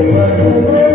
Govinda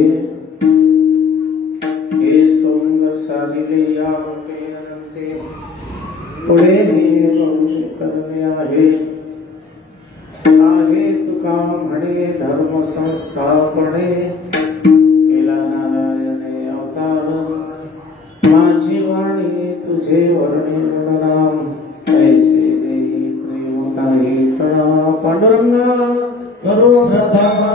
आहे हे सोंग सारिले यावते अनंते पुढे हे करणे आहे तुका म्हणे धर्म संस्थापने केला नारायणे अवतार माझी वाणी तुझे वर्णे गुणनाम ऐसे देही प्रेम काही कळा पांडुरंग करो प्रथम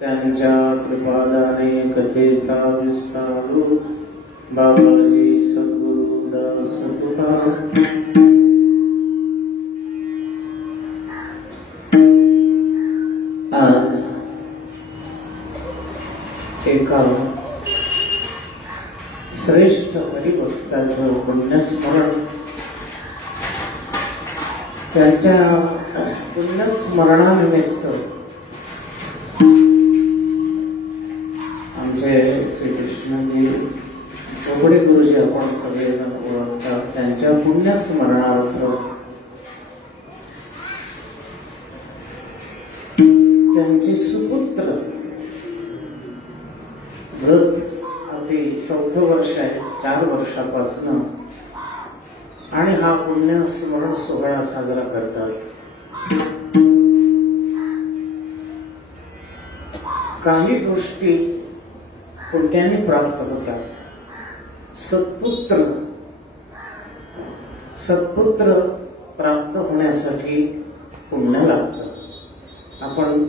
त्यांच्या कृपादाने कथेचा विस्तारू बाबाजी सद्गुरु दास तुकाराम आज एका श्रेष्ठ हरिभक्ताचं पुण्यस्मरण त्यांच्या पुण्यस्मरणानिमित्त आमचे श्रीकृष्णजी बोबडे गुरुजी आपण सगळेजण ओळखतात. त्यांच्या पुण्यस्मरणार्थ त्यांचे सुपुत्र व्रत अगदी 4थं वर्ष आहे, 4 वर्षापासून आणि हा पुण्यस्मरण सोहळा साजरा करतात. काही गोष्टी पुण्याने प्राप्त होतात. सत्पुत्र प्राप्त होण्यासाठी पुण्य लागतं. आपण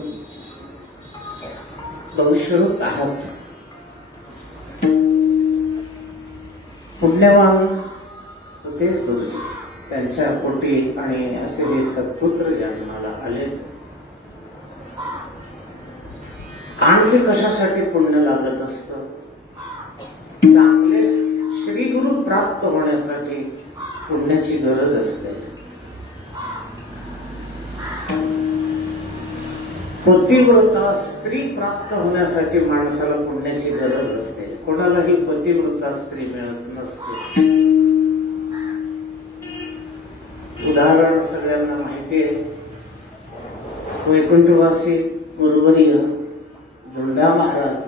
दौशरत आहात. पुण्यवान तेच गुरुजी त्यांच्या पोटी आणि असे हे सत्पुत्र जन्माला आले. आणखी कशासाठी पुण्य लागत असतं? चांगले श्रीगुरु प्राप्त होण्यासाठी पुण्याची गरज असते. पतिव्रता स्त्री प्राप्त होण्यासाठी माणसाला पुण्याची गरज असते. कोणालाही पतिव्रता स्त्री मिळत नसते. उदाहरण सगळ्यांना माहिती आहे. वैकुंठवासी गुरुवर्य धुंडा महाराज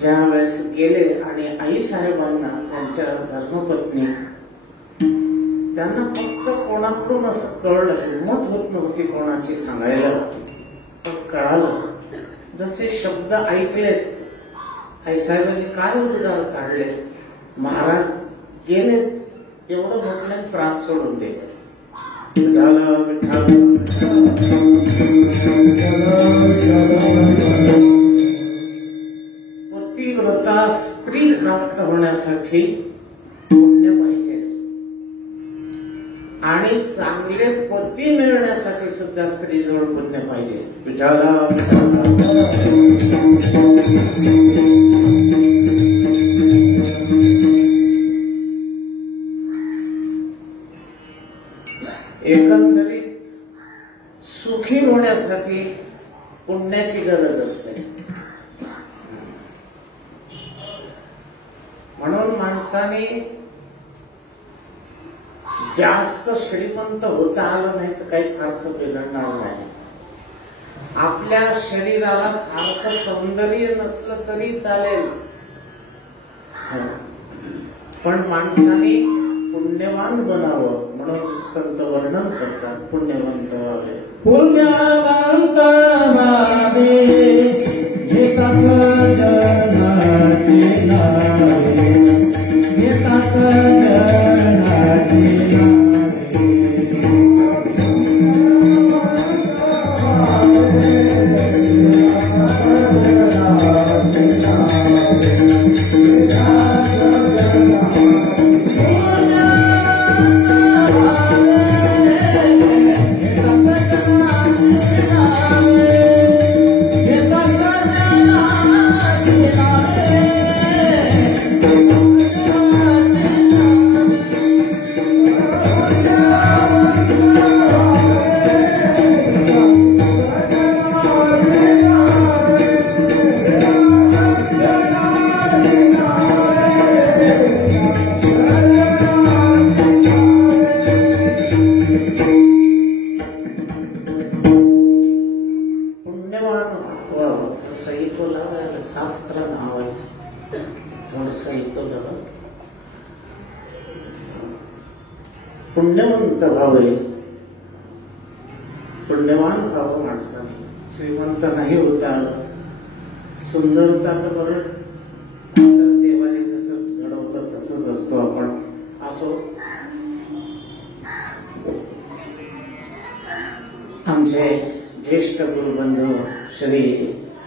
ज्या वेळेस गेले आणि आई साहेबांना त्यांच्या धर्मपत्नी त्यांना फक्त कोणाकडून असं कळलं, हिंमत होत नव्हती कोणाची सांगायला, पण कळालं. जसे शब्द ऐकले आई साहेबांनी काय उद्गार काढले, महाराज गेले एवढं म्हटलं प्राण सोडून दे. पतिव्रता स्त्री प्राप्त होण्यासाठी पुण्य पाहिजे आणि चांगले पती मिळण्यासाठी सुद्धा स्त्रीजवळ पुण्य पाहिजे. विठाला एकंदरीत सुखी होण्यासाठी पुण्याची गरज असते. म्हणून माणसाने जास्त श्रीमंत होता आलं नाही तर काही फारसं बिघडणार नाही. आपल्या शरीराला फारसं सौंदर्य नसलं तरी चालेल, पण माणसाने पुण्यवान बनावं म्हणून संत वर्णन करतात. पुण्यवंत व्हावे, पुण्यवंत व्हावे, हे सकल जनाचे नावे, हे सकल जनाचे नावे. पुण्यवंत व्हावे, पुण्यवान व्हावं माणसाने. श्रीमंत नाही होता आलं, सुंदरता तर बरं देवाने जसं घडवलं तसंच असतो आपण. असो, आमचे ज्येष्ठ गुरुबंधू श्री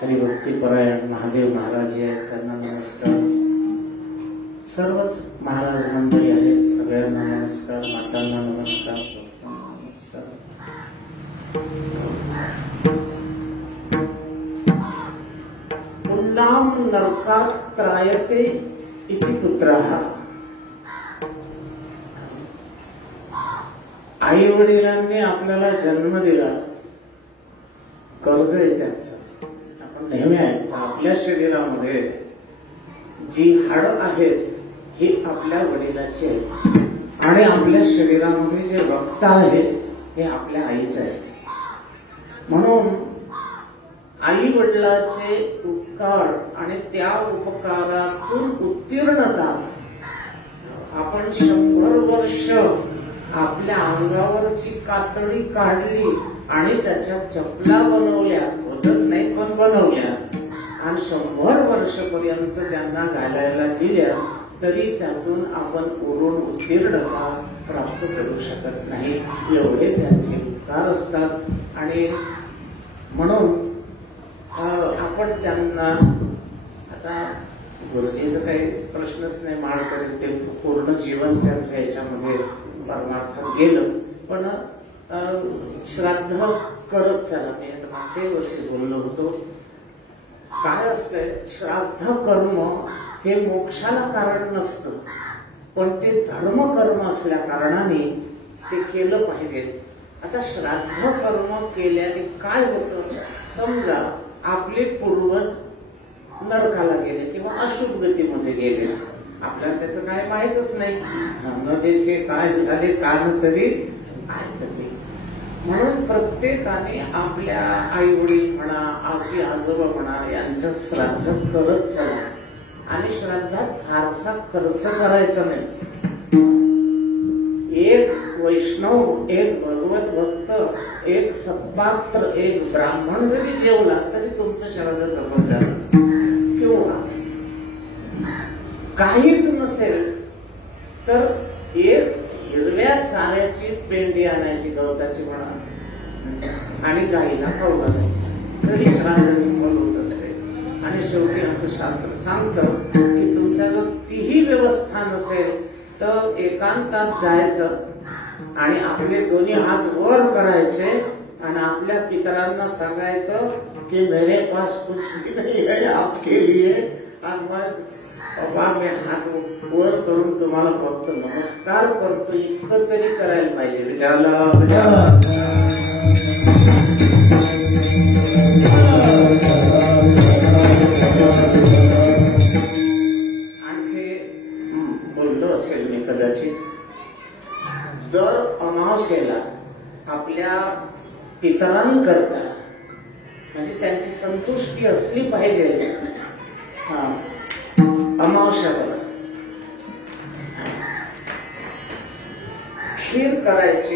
हरिभक्तीपरायण महादेव महाराज आहेत, त्यांना नमस्कार. सर्वच महाराज मंडळी आहेत, सगळ्यांना नमस्कार. मातांना नमस्कार, नमस्कार. पुण्णाम नरकात त्रायते इति पुत्रः. आई वडिलांनी आपल्याला जन्म दिला, कर्ज आहे त्यांचं. आपण नेहमी ऐकतो आपल्या शरीरामध्ये जी हाडं आहेत ही आपल्या वडिलाची आहेत आणि आपल्या शरीरामध्ये जे रक्त आहे हे आपल्या आईचं आहे. म्हणून आई वडिलाचे उपकार आणि त्या उपकारातून उत्तीर्णता आपण 100 वर्ष आपल्या अंगावरची कातडी काढली आणि त्याच्या चपला बनवल्या, होतच नाही पण बनवल्या, आणि 100 वर्षपर्यंत त्यांना घालायला दिल्या, तरी त्यातून आपण पूर्ण उत्तीर्णता प्राप्त करू शकत नाही. एवढे त्यांचे उपकार असतात. आणि म्हणून आपण त्यांना, आता गुरुजीचं काही प्रश्नच नाही, माळकरी ते पूर्ण जीवन त्यांचं याच्यामध्ये परमार्थात गेलं, पण श्राद्ध करत चला. मी मागच्या वर्षी बोललो होतो, काय असतंय, श्राद्ध कर्म हे मोक्षाला कारण नसतं, पण ते धर्म कर्म असल्या कारणाने ते केलं पाहिजे. आता श्राद्ध कर्म केल्याने काय होतं, समजा आपले पूर्वज नरकाला गेले किंवा अशुभ गतीमध्ये गेले, आपल्याला त्याचं काय माहीतच नाही, न देखे काय झाले कान तरी ऐकते. म्हणून प्रत्येकाने आपल्या आई वडील म्हणा, आजी आजोबा म्हणा, यांचं श्राद्ध करत चला. आणि श्राद्धात फारसा खर्च करायचा नाही. एक वैष्णव, एक भगवत भक्त, एक सत्पात्र, एक ब्राह्मण जरी जेवला तरी तुमचं श्राद्ध जवळ झालं. किंवा काहीच नसेल तर एक हिरव्या चाऱ्याची पेंडी आणायची, गवताची म्हणा, आणि गाईला खाऊ घालायची, तरी श्राद्धाची फल होत असते. आणि शेवटी असं शास्त्र सांगतं की तुमच्या जर तीही व्यवस्था नसेल तर एकांतात जायचं आणि आपले दोन्ही हात वर करायचे आणि आपल्या पितरांना सांगायचं की मेरे पास कुछ भी नहीं है आपके लिए, आणि मग बाबा मी हात वर करून तुम्हाला फक्त नमस्कार करतो, इतकं तरी करायला पाहिजे. आणखी पाहिलं असेल मी कदाचित, दर अमावस्येला आपल्या पितरांकरता, म्हणजे त्यांची संतुष्टी असली पाहिजे, अमावस्याला खीर करायची,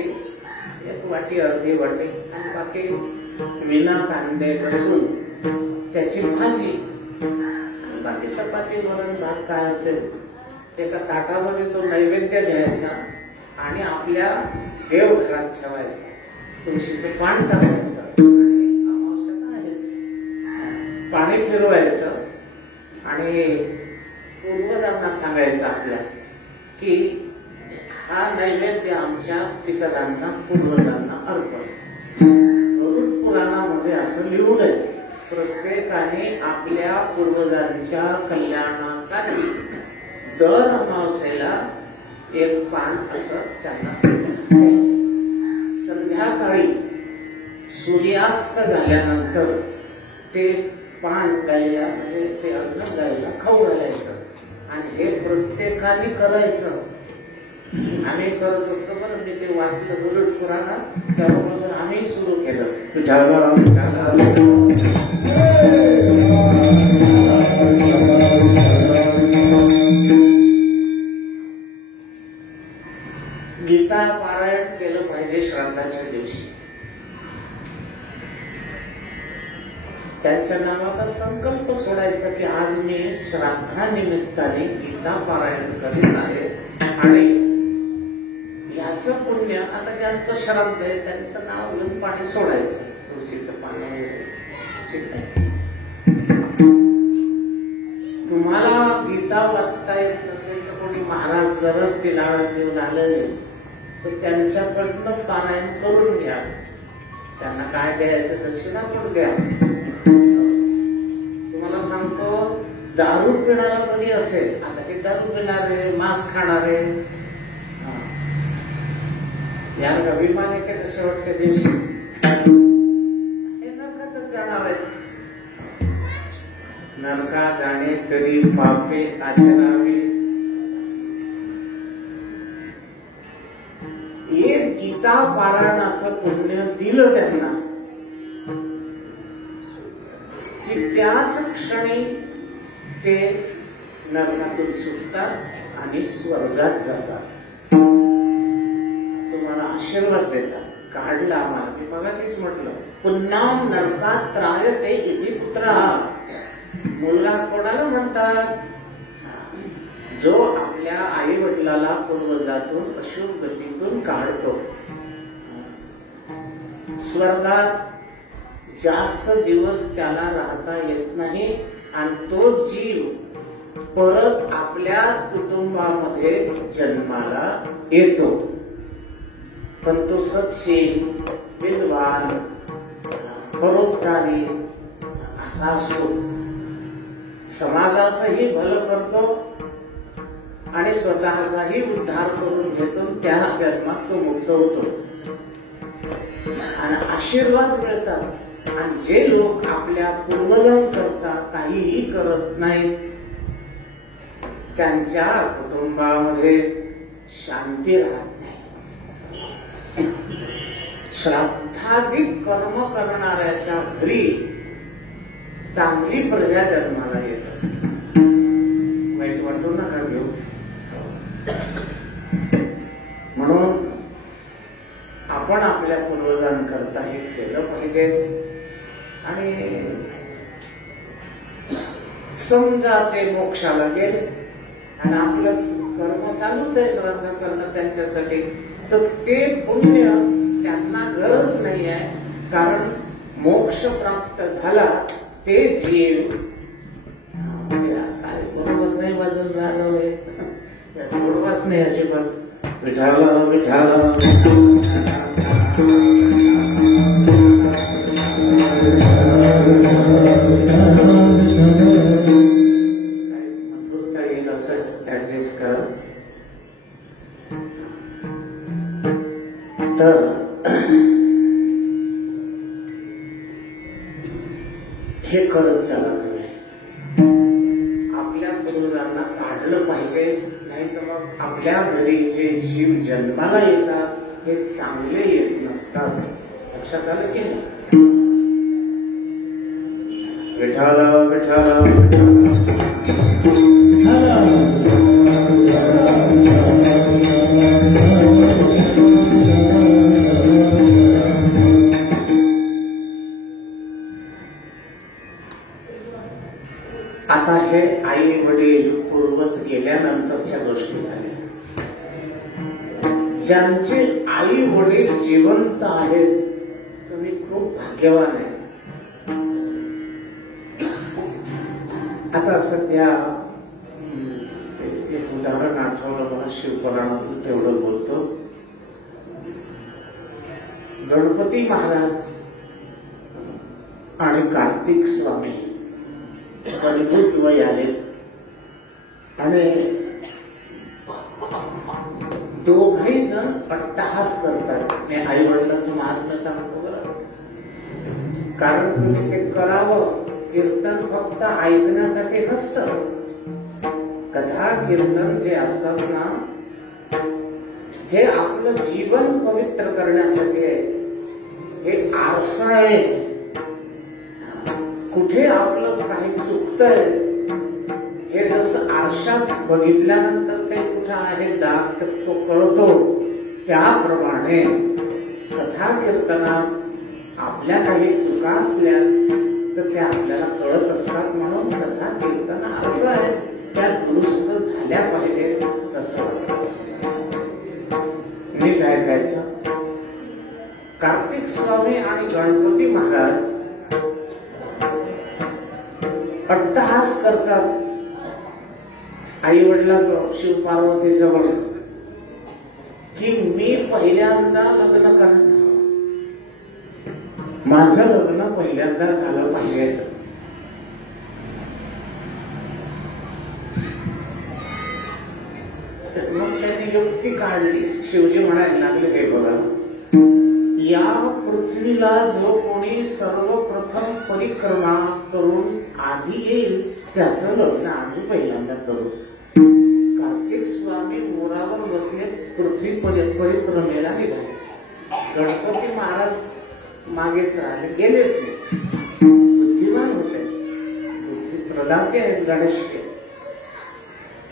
एक वाटी अर्धी वाटी, आणि बाकी विना कांदे लसूण त्याची भाजी, बाकी चपाती वरण भात काय असेल एका ताटामध्ये तो नैवेद्य द्यायचा आणि आपल्या देवघरात ठेवायचा, तुळशीचं पान टाकायचं आणि अमावस्या आहेच पाणी फिरवायचं आणि पूर्वजांना सांगायचं आपल्या की हा नैवेद्य आमच्या पितरांना पूर्वजांना अर्पण. गरुड पुराणामध्ये असं लिहून आहे, प्रत्येकाने आपल्या पूर्वजांच्या कल्याणासाठी दर अमावस्येला एक पान असं त्यांना द्यायचं. संध्याकाळी सूर्यास्त झाल्यानंतर ते पान गायला, म्हणजे ते अन्न गायला खाऊ घालायचं आणि हे प्रत्येकाने करायचं. आम्ही करत असतो बरं, मी ते वाचलं गरुड पुराणात, त्यापासून आम्ही सुरू केलं. गीता पारायण केलं पाहिजे श्राद्धाच्या दिवशी. त्यांच्या नावाचा संकल्प सोडायचा की आज मी श्राद्धानिमित्ताने गीता पारायण करीत आहे आणि याचं पुण्य, आता ज्यांचं श्राद्ध आहे त्यांचं नाव घेऊन पाणी सोडायचं, तुळशीचं पाणी वगैरे. ठीक आहे, तुम्हाला गीता वाचता येत नसेल तर कोणी महाराज जरच ते नाळं घेऊन आलेले तर त्यांच्याकडनं पारायण करून घ्या. त्यांना काय द्यायचं दक्षिणा पण द्या. तुम्हाला सांगतो, दारू पिणारा कधी असेल, आता हे दारू पिणारे, मांस खाणारे, यांना अभिमान येते का शेवटच्या दिवशी? हे नरकातच जाणार आहेत. नरका जाणे तरी पापे आचरावे. एक गीता पारायणाचं पुण्य दिलं त्यांना की त्याच क्षणी ते नरकातून सुटतात आणि स्वर्गात जातात. तुम्हाला आशीर्वाद देतात. काढला आम्हाला, मी मगाशीच म्हटलं, पुन्हा नरकात त्रायते इति पुत्रः. मुलगा कोणाला म्हणतात? जो आपल्या आई वडिलाला पूर्वजातून अशुभ गतीतून काढतो. स्वर्गात जास्त दिवस त्याला राहता येत नाही आणि तो जीव परत आपल्याच कुटुंबामध्ये जन्माला येतो. पण तो सत्शील, विद्वान, परोपकारी असा असतो. समाजाचंही भलं करतो आणि स्वतःचाही उद्धार करून घेतो. त्या जन्मात तो मुक्त होतो आणि आशीर्वाद मिळतात. आणि जे लोक आपल्या पूर्वजांकरता काहीही करत नाहीत त्यांच्या कुटुंबामध्ये शांती राहत नाही. श्राद्धाधिक कर्म करणाऱ्याच्या घरी चांगली प्रजा जन्माला येत असते. वाईट वाटू नका घेऊ. म्हणून आपण आपल्या पूर्वजांकरता हे केलं पाहिजे. आणि समजा ते मोक्षाला गेले आणि आपलं कर्म चालूच आहे श्राद्ध करणं त्यांच्यासाठी, तर ते पुण्य त्यांना गरज नाही आहे. कारण मोक्ष प्राप्त झाला ते जीव काय बरोबर नाही वाजून झालं थोडंच नाही अजिबात. विठाला विठाला मधुरता येईल असंच ऍडजस्ट करा. तर हे करत चला तुम्ही. आपल्या पूर्वजांना काढलं पाहिजे, नाही नाही तर मग आपल्या घरी जे जीव जन्माला येतात हे चांगले येत नसतात. लक्षात आलं की नाही? विठाला विठाला आता हे आई वडील पूर्वज गेल्यानंतरच्या गोष्टी झाल्या. ज्यांचे आई वडील जिवंत आहेत तुम्ही खूप भाग्यवान आहे. आता सध्या एक उदाहरण आठवलं मला, शिवपुराणातून तेवढं बोलतो. गणपती महाराज आणि कार्तिक स्वामी परिपूर्ण वय आलेत आणि दोघही जण अट्टहास करतात. मी आई वडिलांचं महात्म्य सांगतो बरं, कारण तुम्ही ते करावं. कीर्तन फक्त ऐकण्यासाठी नसतं. कथा कीर्तन जे असतात ना, हे आपलं जीवन पवित्र करण्यासाठी आहे. हे आरसा आहे. कुठे आपलं काही चुकतंय हे जसं आरशात बघितल्यानंतर काही कुठं आहे दाग तो कळतो, त्याप्रमाणे कथा कीर्तनात आपल्या काही चुका असल्या तर त्या आपल्याला कळत असतात. म्हणून कथा कीर्तन असं आहे, त्या दुरुस्त झाल्या पाहिजे. तसं नीट ऐकायचं. कार्तिक स्वामी आणि गणपती महाराज अट्टहास करतात आई वडिलांजवळ, शिव पार्वती जवळ, की मी पहिल्यांदा लग्न करणार, माझं लग्न पहिल्यांदा झालं पाहिजे. मग त्यांनी युक्ती काढली. शिवजी म्हणायला लागले, हे बघा, या पृथ्वीला जो कोणी सर्वप्रथम परिक्रमा करून आधी येईल त्याचं लग्न आम्ही पहिल्यांदा करू. कार्तिक स्वामी मोरावर बसले, पृथ्वी परिक्रमेला निघाले. गणपती महाराज मागेच राहिले, गेलेच नाही. बुद्धिमान होते, बुद्धी प्रदाते आहेत गणेश.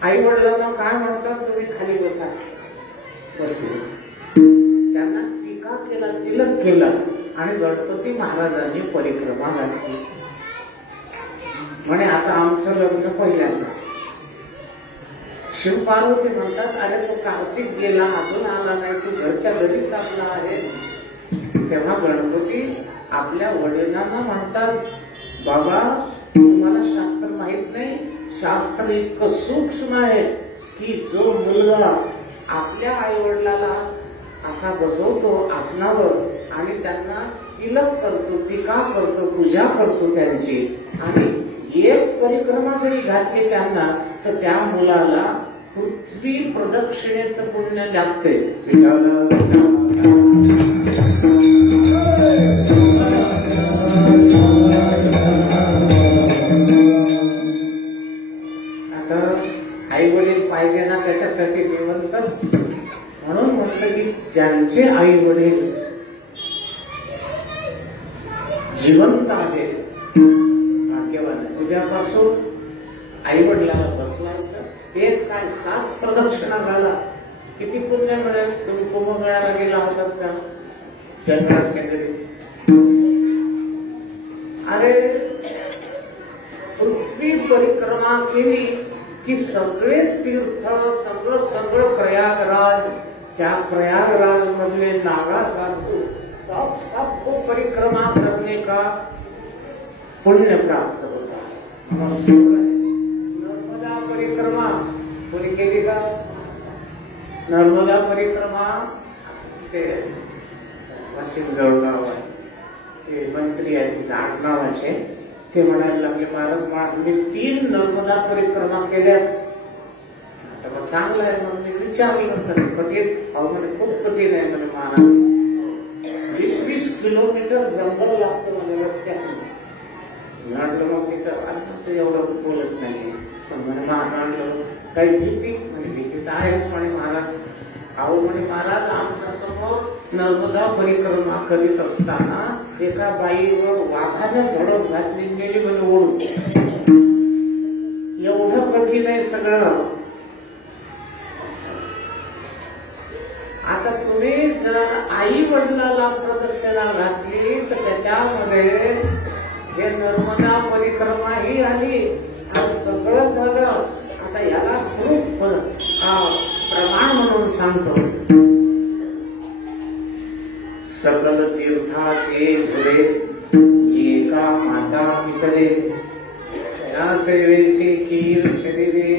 आई वडिलांना काय म्हणतात, तुम्ही खाली बसा. बसले. त्यांना टीका केला, तिलक केलं आणि गणपती महाराजांनी परिक्रमा घातली. म्हणे आता आमचं लग्न पहिल्यांदा. शिव पार्वती म्हणतात, अरे तो कार्तिक गेला, अजून आला नाही, तू घरच्या घरीच आपला आहे. तेव्हा गणपती आपल्या वडिलांना म्हणतात, बाबा तुम्हाला शास्त्र माहित नाही, शास्त्र इतकं सूक्ष्म आहे की जो मुलगा आपल्या आई वडिलाला असा बसवतो आसनावर आणि त्यांना तिलक करतो, टीका करतो, पूजा करतो त्यांची, आणि एक परिक्रमा जरी घातली त्यांना तर त्या मुलाला पृथ्वी प्रदक्षिणेचं पुण्य लागते. आता आई वडील पाहिजे ना त्याच्यासाठी जिवंत. म्हणून म्हटलं की ज्यांचे आई वडील जिवंत आहेत भाग्यवान. उद्यापासून आई वडिलांना बसवायचं, एक काय 7 प्रदक्षिणा घाला, किती पुण्य मिळेल. तुम्ही कुंभमेळ्याला गेला होतात का? अरे पृथ्वी परिक्रमा केली की सगळेच तीर्थ, सगळं प्रयागराज, त्या प्रयागराज मधले नागा साधू सबको परिक्रमा करने का पुण्य प्राप्त होता है. नर्मदा परिक्रमा कोणी केली का? नर्मदा परिक्रमा ते वाशिम जळगाव आहे, ते मंत्री आहेत तिथे आडनावाचे, ते म्हणायला लागले, महाराज मी 3 नर्मदा परिक्रमा केल्यात. चांगलं आहे. मग मी विचारलं, कठीण? अहो म्हणजे खूप कठीण आहे म्हणजे महाराज, 20-20 किलोमीटर जंगल लागतं म्हणजे रस्त्यात. म्हटलं मग तिथं एवढं बोलत नाही. पण म्हणे महाराज काही भीती म्हणजे भीती चिंता आहेच म्हणे महाराज. अहो म्हणे महाराज, आमच्या समोर नर्मदा परिक्रमा करीत असताना एका बाईवर वाघाने झडप घातली, गेली म्हणे ओढून. एवढं कठीण आहे सगळं. आता तुम्ही जर आई वडिलाला प्रदक्षिणा घातली तर त्याच्यामध्ये हे नर्मदा परिक्रमा ही आली आणि सगळं झालं. आता याला खूप प्रमाण म्हणून सांगतो. सकल तीर्थाचे धुरे जी का माता पिकडे या सेवेशी कीर शरीरे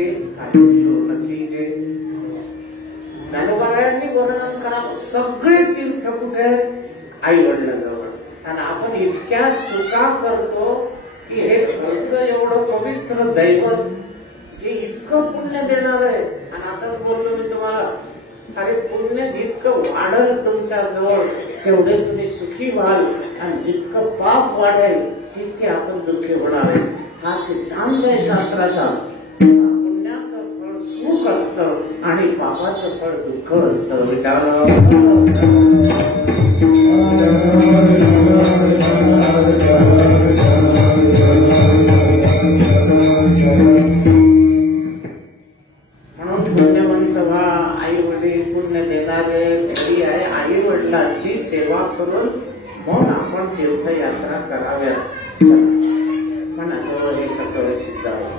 नक्की जे. ज्ञानोबारायांनी वर्णन करा, सगळे तीर्थ कुठे आई वडिलांजवळ. आणि आपण इतक्या चुका करतो की हे घरचं एवढं पवित्र दैवत जे इतकं पुण्य देणार आहे. आणि आता बोललो मी तुम्हाला, अरे पुण्य जितकं वाढल तुमच्या जवळ तेवढे तुम्ही सुखी व्हाल, आणि जितकं पाप वाढेल तितके आपण दुःखी होणार आहे. हा सिद्धांत आहे शास्त्राचा. पुण्याचं फळ सुख असतं आणि पापाचं फळ दुःख असतं. विचार म्हणून पुण्यवंत व्हा. आई वडील पुण्य देणारे घरी आहे. आई वडिलांची सेवा करून मग आपण तीर्थयात्रा कराव्या. म्हणा जवळ हे सगळं सिद्ध आहे.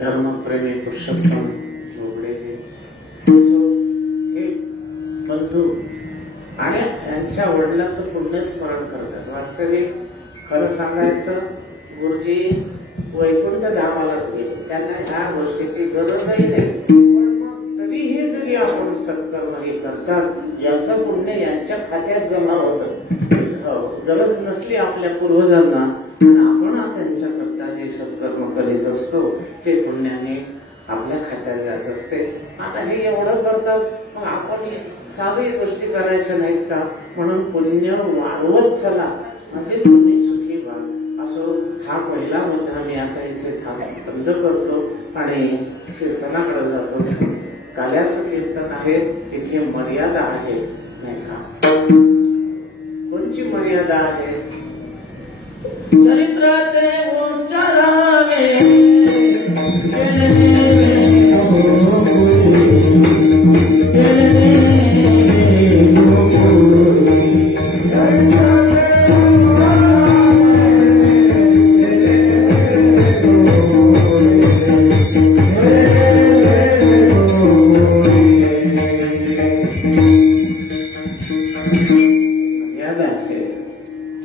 धर्मप्रेमी पुरुषोत्तम जोगडेजी हे बंधू आणि यांच्या वडिलांचं पुण्यस्मरण करतात. वास्तविक खरं सांगायचं, गुरुजी वैकुंठ धामाला गेले, त्यांना ह्या गोष्टीची गरजही नाही. पण मग तरीही जरी आपण सत्कर्म हे करतात, याचं पुण्य यांच्या खात्यात जमा होतं. गरज नसली आपल्या पूर्वजांना, आपण त्यांच्याकरता जे सत्कर्म करीत असतो ते पुण्याने आपल्या खात्यात जात असते. आता हे एवढं करतात, मग आपण साधी गोष्टी करायच्या नाहीत का? म्हणून पुण्य वाढवत चला, म्हणजे तुम्ही सुखी व्हाल. असो हा पहिला मुद्दा मी आता इथे बंद करतो आणि कीर्तनाकडे जातो. काल्याचं कीर्तन आहे, इथे मर्यादा आहे नाही का? कोणची मर्यादा आहे? चरित्र ते उच्चारावे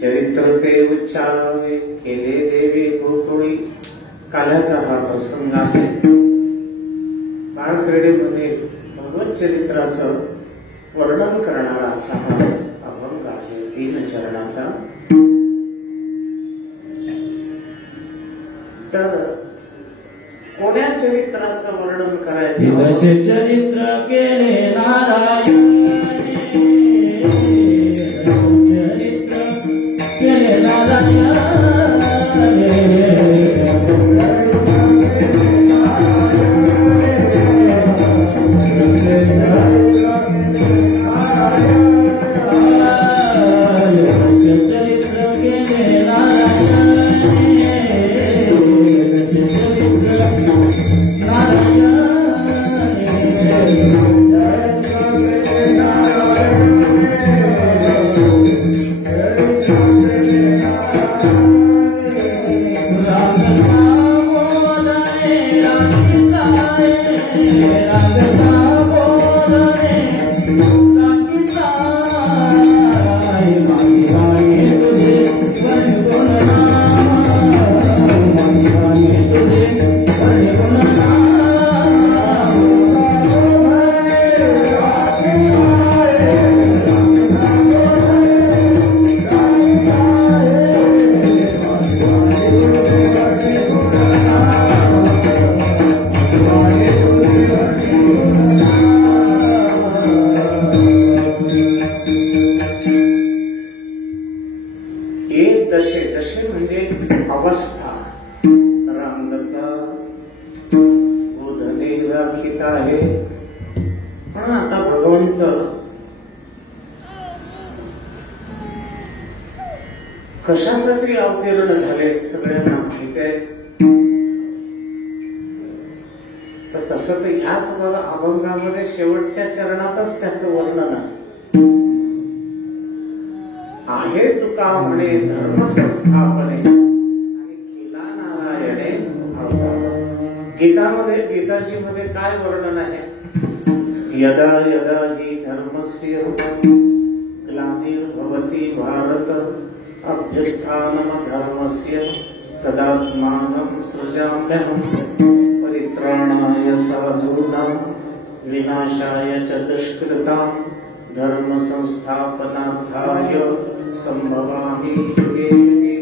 चरित्र ते उच्चारावे केले देवे गोकुळी. काल्याचा हा प्रसंग आहे. बाळक्रीडेमध्ये भगवत चरित्राचं वर्णन करणारा असा हा अभंग आहे, 3 चरणाचा. तर कोण्या चरित्राचं वर्णन करायचं? दशे चरित्र केले नारायणाने, चरित्र केले नारायणाने, कशासाठी अवतीर्ण झाले सगळ्यांना माहिती आहे. तर तसं तर ह्याच अभंगामध्ये शेवटच्या चरणातच त्याचं वर्णन आहे. तुका म्हणे धर्म संस्थापने आणि केला नारायणे अवतार. गीताची मध्ये काय वर्णन आहे? यदा यदा हि धर्मस्य ग्लानिर्भवति भारत अभ्युत्थानमधर्मस्य तदात्मानं सृजाम्यहं परित्राणाय साधूनां विनाशाय च दुष्कृतां धर्म संस्थापनार्थाय संभवामि युगे युगे.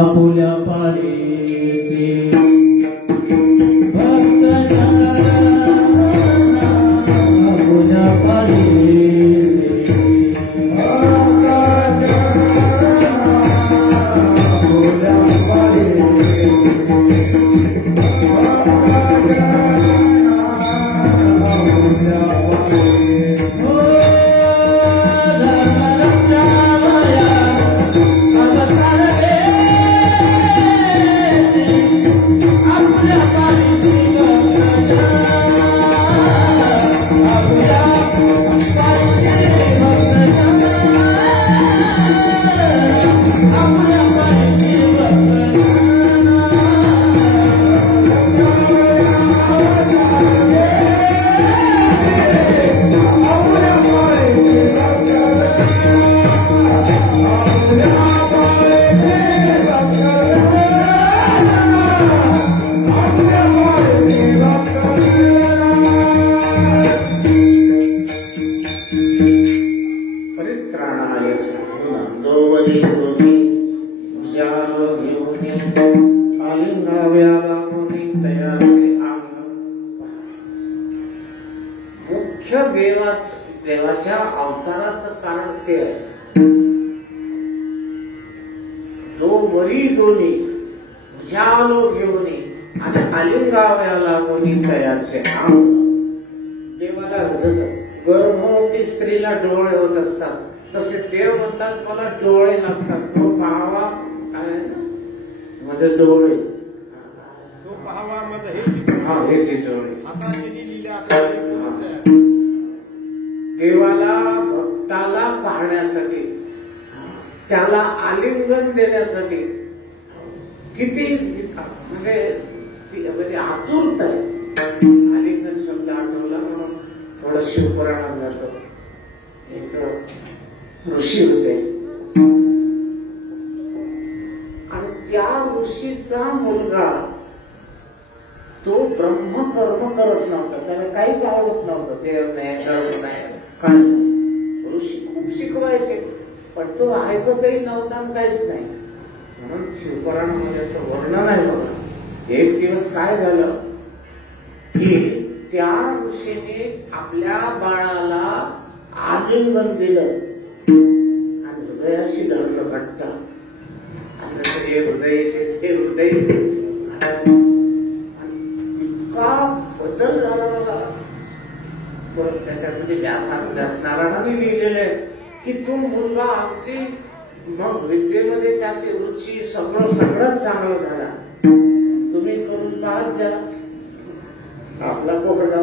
आपुल्या पाडीसी भक्त आपुल्या पाडीसी देवाच्या अवताराचं कारण ते आहे. दो वरी दोन्ही भुजालो घेऊनी आणि आलिंगाव्याला कोणी तयाचे अंग. देवाला गर्भवती स्त्रीला डोळे होत असतात तसे देव म्हणतात मला डोळे लागतात. तो पाहावा काय माझे डोळे, तो पाहावा माझे हेचे डोळे. आता देवाला भक्ताला पाहण्यासाठी त्याला आलिंगन देण्यासाठी किती म्हणजे आतुरता आहे. आलिंगन शब्द आठवला म्हणून थोडं शिवपुराणात जातो. एक ऋषी होते आणि त्या ऋषीचा मुलगा तो ब्रह्मकर्म करत नव्हता. त्याला काहीच आवडत नव्हतं. देव नाही, करत नाही, काय ऋषी खूप शिकवायचे पण तो ऐकतही नव्हता काहीच नाही. म्हणून शिवपुराणामध्ये असं वर्णन आहे बघा. एक दिवस काय झालं की त्या ऋषीने आपल्या बाळाला आलिंगन दिलं आणि हृदयाशी धरलं घट्ट. आता हे हृदयाचे ते हृदय इतका बदल झाला बघा. त्याच्यामध्ये व्यासनारायणांनी लिहिलेलं आहे की तो मुलगा अगदी मग विद्येमध्ये त्याची रुची सगळंच चांगलं झाला. तुम्ही करून पाहत जा, आपला कोरडा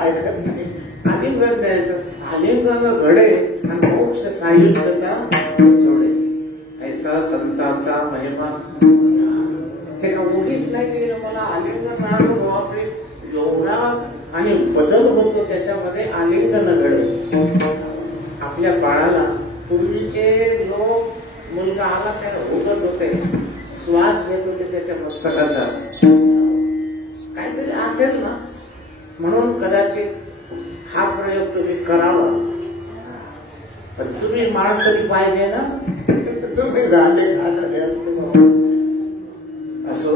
ऐकत नाही. आलिंगन द्यायचं, आलिंगन घडे आणि मोक्ष सायुज्यता जोडे. ऐसा संतांचा महिमा. ते उगीच नाही केलं, मला आलिंगन मिळालं बापरे एवढा आणि बदल होतो त्याच्यामध्ये. आलिंगन घडे आपल्या बाळाला. पूर्वीचे लोक मुलगा आला त्याला उगत होते, श्वास घेत होते त्याच्या मस्तकाचा. काहीतरी असेल ना म्हणून कदाचित हा प्रयोग तुम्ही करावा. पण तुम्ही माळ तरी पाहिजे ना. तुम्ही झाले असो.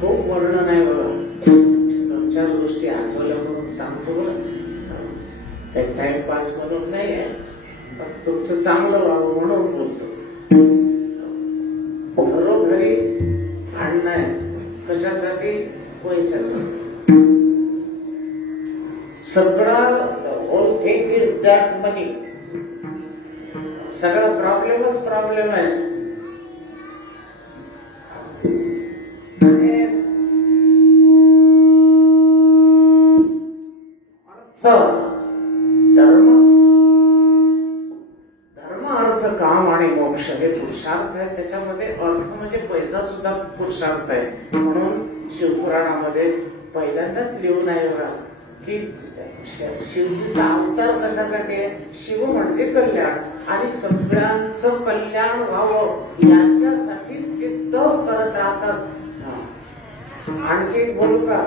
खूप वर्णन आहे बघा. 2-4 गोष्टी आठवल्या म्हणून सांगतो बघा. टाइमपास म्हणून नाही आहे, पण तुमचं चांगलं व्हावं म्हणून बोलतो. घरोघरी भांडणं आहे. कशासाठी? पैशासाठी. सगळं होल थिंग इज दॅट मनी. सगळा प्रॉब्लेमच प्रॉब्लेम आहे. धर्म अर्थ काम आणि मोक्ष हे पुरुषार्थ आहे. त्याच्यामध्ये अर्थ म्हणजे पैसा सुद्धा पुरुषार्थ आहे. म्हणून शिवपुराणामध्ये पहिल्यांदाच लिहून आहे बघा की शिवजीचा अवतार कशासाठी आहे. शिव म्हणजे कल्याण आणि सगळ्यांचं कल्याण व्हावं याच्यासाठीच ते तप करत राहतात. आणखी बोलू का?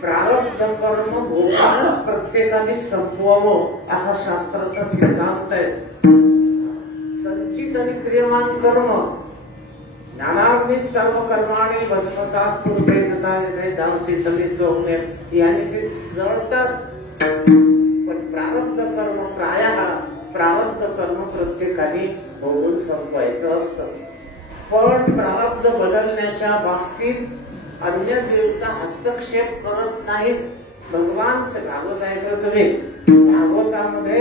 प्रारब्ध कर्म भोगानच प्रत्येकाने संपवावं असा शास्त्राचा सिद्धांत आहे. संचित आणि क्रियमान कर्म ज्ञानाग्नी सर्व कर्माने भस्मसात कुरुते तथा धामसी समित याने ते जळतात. पण प्रारब्ध कर्म प्रारब्ध कर्म प्रत्येकाने भोगून संपवायचं असतं. पण प्रारब्ध बदलण्याच्या बाबतीत अन्य देवता हस्तक्षेप करत नाहीत. भगवान भागवत ऐकलं तुम्ही. भागवतामध्ये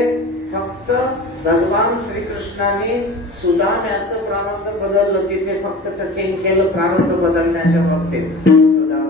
फक्त भगवान श्रीकृष्णाने सुदाम्याचं प्रारब्ध बदललं. तिथे फक्त टचिंग केलं प्रारब्ध बदलण्याच्या बाबतीत. सुदामा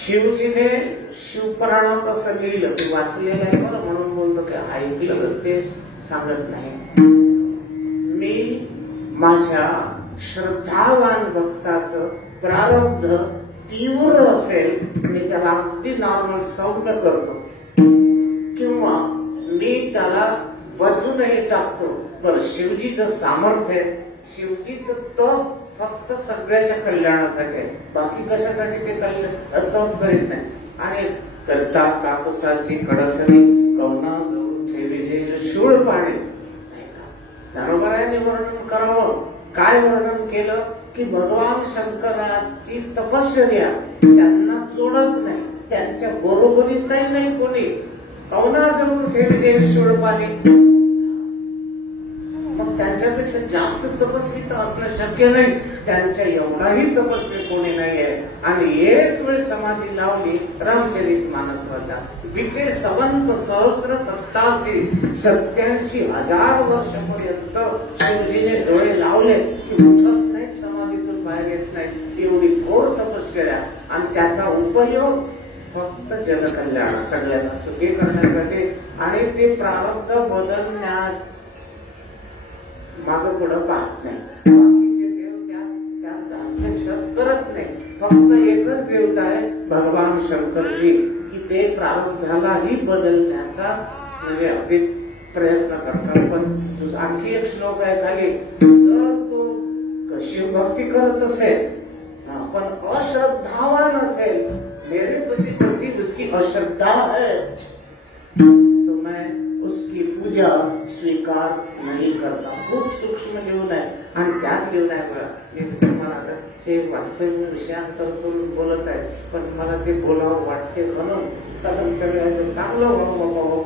शिवजीने शिवपुराण कसं लिहिलं ते वाचलेलं आहे मला, म्हणून बोलतो की ऐकलं तर ते सांगत नाही. मी माझ्या श्रद्धावान भक्ताचं प्रारब्ध तीव्र असेल मी त्याला अगदी नॉर्मल सौम्य करतो, किंवा मी त्याला बदलूनही टाकतो. बरं, शिवजीचं सामर्थ्य, शिवजीचं तप फक्त सगळ्याच्या कल्याणासाठी आहे, बाकी कशासाठी ते तप करीत नाही. आणि करता कापसाची कडसणी कवना जवळ ठेवी शूळ पाणी. दारोबाराने वर्णन करावं. काय वर्णन केलं की भगवान शंकराची तपश्चर्या त्यांना जोडच नाही, त्यांच्या बरोबरीचाही नाही कोणी. कवना जवळ ठेवी शूळ पाणी. मग त्यांच्यापेक्षा जास्त तपस्वी तर असणं शक्य नाही, त्यांच्या एवढाही तपस्वी कोणी नाहीये. आणि एक वेळ समाधी लावली रामचरित मानसवाचा, विते संवत सहस्र 87,000 वर्षापर्यंत शिवजीने डोळे लावले की उठत नाही, समाधीतून बाहेर येत नाही, एवढी घोर तपश्चर्या. आणि त्याचा उपयोग फक्त जनकल्याण, सगळ्यांना सुखी करण्यासाठी. आणि ते प्रारब्ध बदलण्यास मागं पुढं पाहत नाही. बाकीचे देव त्यात हस्तक्षेप करत नाही. फक्त एकच देवता आहे भगवान शंकरजी, की ते प्रारब्धालाही बदलण्याचा म्हणजे अगदी प्रयत्न करतात. पण आणखी एक श्लोक आहे खाली, जर तो शिवभक्ती करत असेल पण अश्रद्धावान असेल, मेरे पति उसकी अश्रद्धा है तो मैं उसकी पूजा स्वीकार नहीं करता. खूप सूक्ष्म लिहून आहे. आणि त्याच लिहून आहे बघा, मी तुम्हाला आता ते वास्तविक विषयांतर करून बोलत आहे, पण मला ते बोलावं वाटते म्हणून कारण सगळ्यांचं चांगलं व्हावं.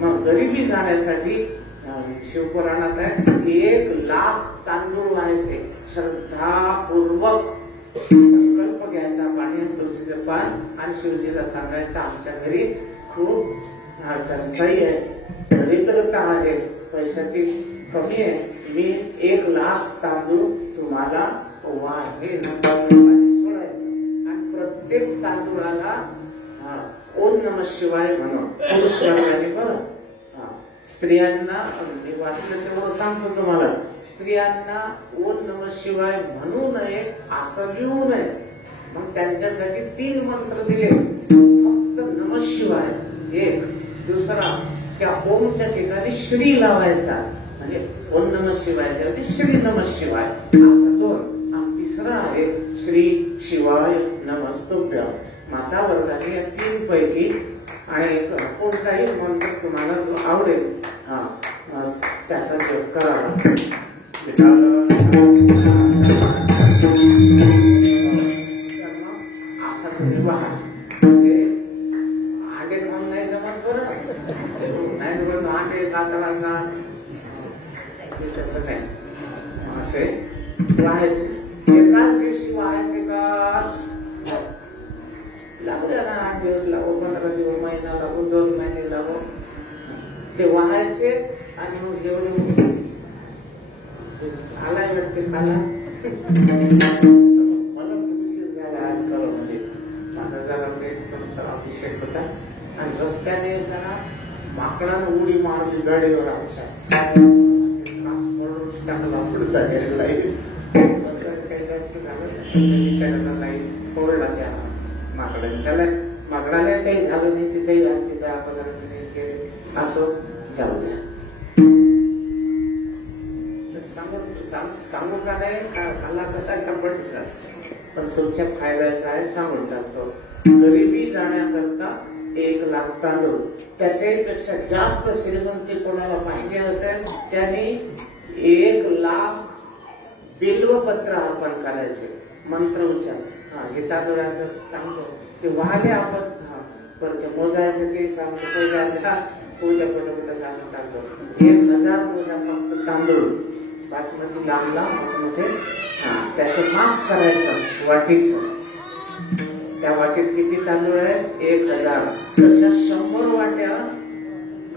मग गरिबी जाण्यासाठी शिवपुराणात आहे 1,00,000 तांदूळ व्हायचे, श्रद्धापूर्वक संकल्प घ्यायचा, पाणी आणि तुळशीचं पान, आणि शिवजीला सांगायचं आमच्या घरी खूप टंचाई आहे, दरिद्रता आहे, पैशाची कमी आहे, मी 1,00,000 तांदूळ तुम्हाला वाढेन सोडायचं. आणि प्रत्येक तांदूळाला ओम नमः शिवाय म्हणून पुरुष वर्गाने बरं. स्त्रियांना मी वाचलं तेव्हा सांगतो तुम्हाला, स्त्रियांना ओम नमः शिवाय म्हणू नये असं लिहू नये. मग त्यांच्यासाठी 3 मंत्र दिले, फक्त नमः शिवाय एक, दुसरा त्या ओमच्या ठिकाणी श्री लावायचा, म्हणजे ओम नमः शिवाय श्री नमः शिवाय असं 2, आणि तिसरा आहे श्री शिवाय नमस्तुभ्य. माता वर्गाने या 3 पैकी आणि कोणताही मंत्र तुम्हाला जो आवडेल त्याचा जप करावा. असा तुम्ही पहा, म्हणजे आंडे म्हणून नाही जमत बरं, नाही म्हणून आंडे कातळाचा तसं नाही, असे व्हायचे. एकाच दिवशी व्हायचे का लागू द्या ना, 8 दिवस लागो, 15 दिवस, महिना लागो, 2 महिने लागो, ते व्हायचे. आणि मग जेवढे आलाय वाटते खाला मला उशीर झाला आज करो, म्हणजे माझा जरा थोडासा अभिषेक होता. आणि रस्त्याने जरा माकडानं उडी मारली गाडीवर आमच्या, ट्रान्सपोर्ट टाकला पुढचा गेला, काही जास्त झालं नाही, फोडला त्या माकडाने. त्याला माकडाला काही झालं नाही, तिथेही आमची त्या अपघात असो जाऊ द्या. सांगू का नाही खाल्ला कसा संपट, पण तुमच्या फायद्याचा आहे सांगून टाकतो. गरिबी जाण्याकरता 1,00,000 तांदूळ, त्याच्यापेक्षा जास्त श्रीमंती कोणाला पाहिजे असेल त्यांनी 1,00,000 बिल्वपत्र अर्पण करायचे, मंत्र उच्चार. हे तांदूळाचं सांगतो, ते वाहले आपण परत मोजायचं ते सांगतो, पूजा कुठं सांगून टाकतो. 1,000 मोजा फक्त तांदूळ बासमती लांबला मोठे, त्याचं माप करायचं वाटीचं. त्या वाटीत किती तांदूळ आहे? 1,000. तशा 100 वाट्या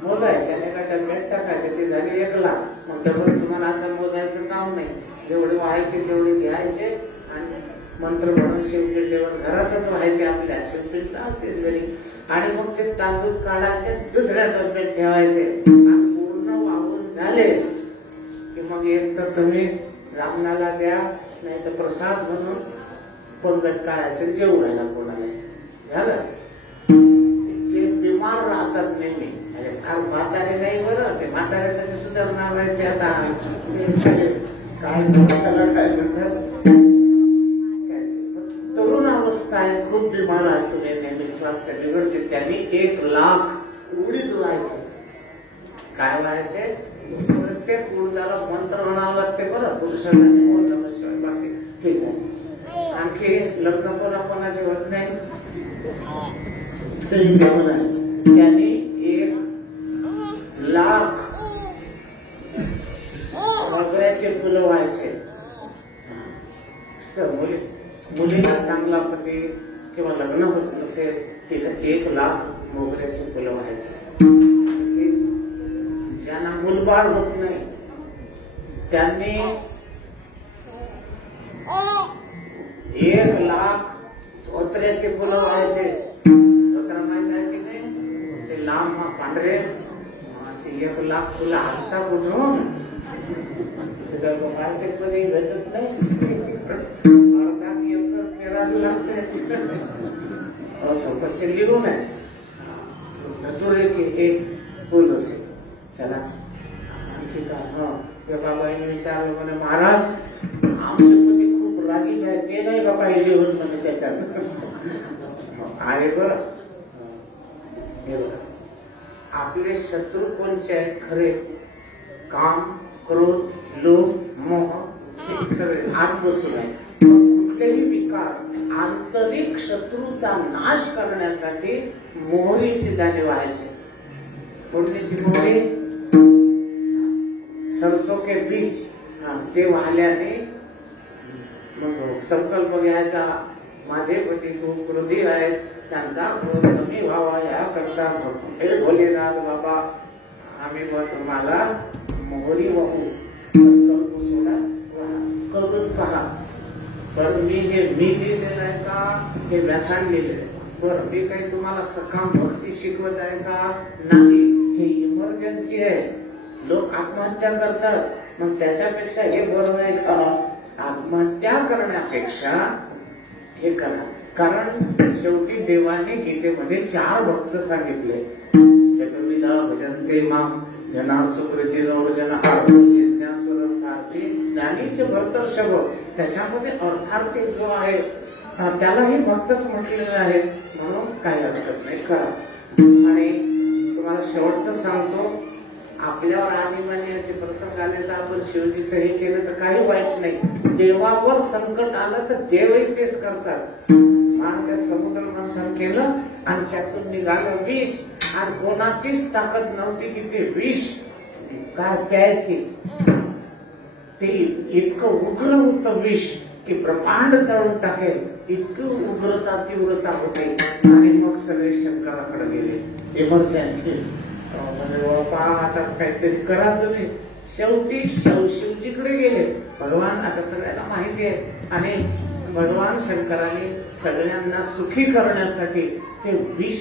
मोजायच्या, एका डब्यात टाकायचे, ते झाले 1,00,000. मग डबल तुम्हाला आता मोजायचं काम नाही, जेवढे व्हायचे तेवढे घ्यायचे आणि मंत्र म्हणून शिवपिंडीवर घरातच व्हायचे, आपल्या शिवपिंड असतेच घरी. आणि मग ते तांदूळ काढायचे, दुसऱ्या डब्यात ठेवायचे, आणि पूर्ण वाहून झाले की मग एक तर तुम्ही रामनाला द्या, नाही तर प्रसाद म्हणून पंगत काय असेल जेवू घाला कोणाला. झालं. जे बिमार राहतात नेहमी, म्हातारे नाही बरं, ते म्हाताऱ्याचं सुंदर नाव आहे ते आता काय काय म्हणतात, तरुण अवस्था आहे, खूप बिमार आहे, तुझे नेहमी स्वास्थ्य बिघडते. त्यांनी 1,00,000 उडीद व्हायचे. काय व्हायचे? प्रत्येक उडदाला मंत्र म्हणावं लागते बरं, पुरुषांना बाकी ठीक आहे. आणखी लग्न कोणाकोणाचे होत नाही त्यांनी 1,00,000 मोगऱ्याचे फुलं व्हायचे. मुलीला चांगला पती किंवा लग्न होत नसेल तिला 1,00,000 मोगऱ्याचे फुलं व्हायचे. ज्यांना मुलबाळ होत नाही त्यांनी 1,00,000 धोत्र्याचे फुलं व्हायचे. धोत्रा माहिती आहे की नाही? ते लांब पांढरे, ते 1,00,000 फुलं हाता कुठून मार्केटमध्ये भेटत नाही, अर्धा एकर पेरायला लागते असं. पण ते लिहून आहे धतुरे की एक फुल असे. चला आणखी काय? बाबाईने विचारलं म्हणे, महाराज आमचे पती खूप रागीट आहे, ते नाही बाबा लिहून म्हणे त्याच्यात आहे बरं. आपले शत्रू कोणचे आहेत खरे? काम, क्रोध, लोभ, मोह हे सगळे आत बसून आहे. कुठलेही विकार आंतरिक शत्रूचा नाश करण्यासाठी मोहरीचे दाणे व्हायचे. कोणतीची मोहरी? सरसों के बीज ते वाहल्याने मग संकल्प घ्यायचा, माझे पती खूप क्रोधी आहेत, त्यांचा क्रोध कमी व्हावा याकरता हे भोलेनाथ बाबा आम्ही तुम्हाला मोहरी वाहू, संकल्प सोडा, करून पहा. तर मी लिहिलेलं आहे का हे व्यासान लिहिलेलं? बरं, मी काही तुम्हाला सकाम भक्ती शिकवत आहे का? नाही, हे इमर्जन्सी आहे. लोक आत्महत्या करतात, मग त्याच्यापेक्षा हे बरं आहे का? आत्महत्या करण्यापेक्षा हे करा. कारण शेवटी देवाने गीतेमध्ये 4 भक्त सांगितले. चतुर्विधा भजन्ते माम जना सुकृतिनो जना जिज्ञासुरर्थार्थी ज्ञानीचे भक्तर्षभ. त्याच्यामध्ये अर्थार्थी जो आहे त्यालाही भक्तच म्हटलेलं आहे, म्हणून काही हरकत नाही करा. आणि तुम्हाला शेवटचं सांगतो, आपल्यावर आणीबाणी असे प्रसंग आले तर आपण शिवजीचं हे केलं तर काही वाईट नाही. देवावर संकट आलं तर देवही तेच करतात. मान त्या समुद्र मंथन केलं आणि त्यातून निघालं विष, आणि कोणाचीच ताकद नव्हती की ते विष काय प्यायचे. ते इतकं उग्र होतं विष की ब्रह्मांड जळून टाकेल, इतकी उग्रता तीव्रता होते. आणि मग सगळे शंकराकडे गेले इमर्जन्सी, म्हणजे बाबा आता काहीतरी करा तुम्ही. शेवटी शिवजीकडे गेले. भगवान आता सगळ्यांना माहिती आहे, आणि भगवान शंकराने सगळ्यांना सुखी करण्यासाठी ते विष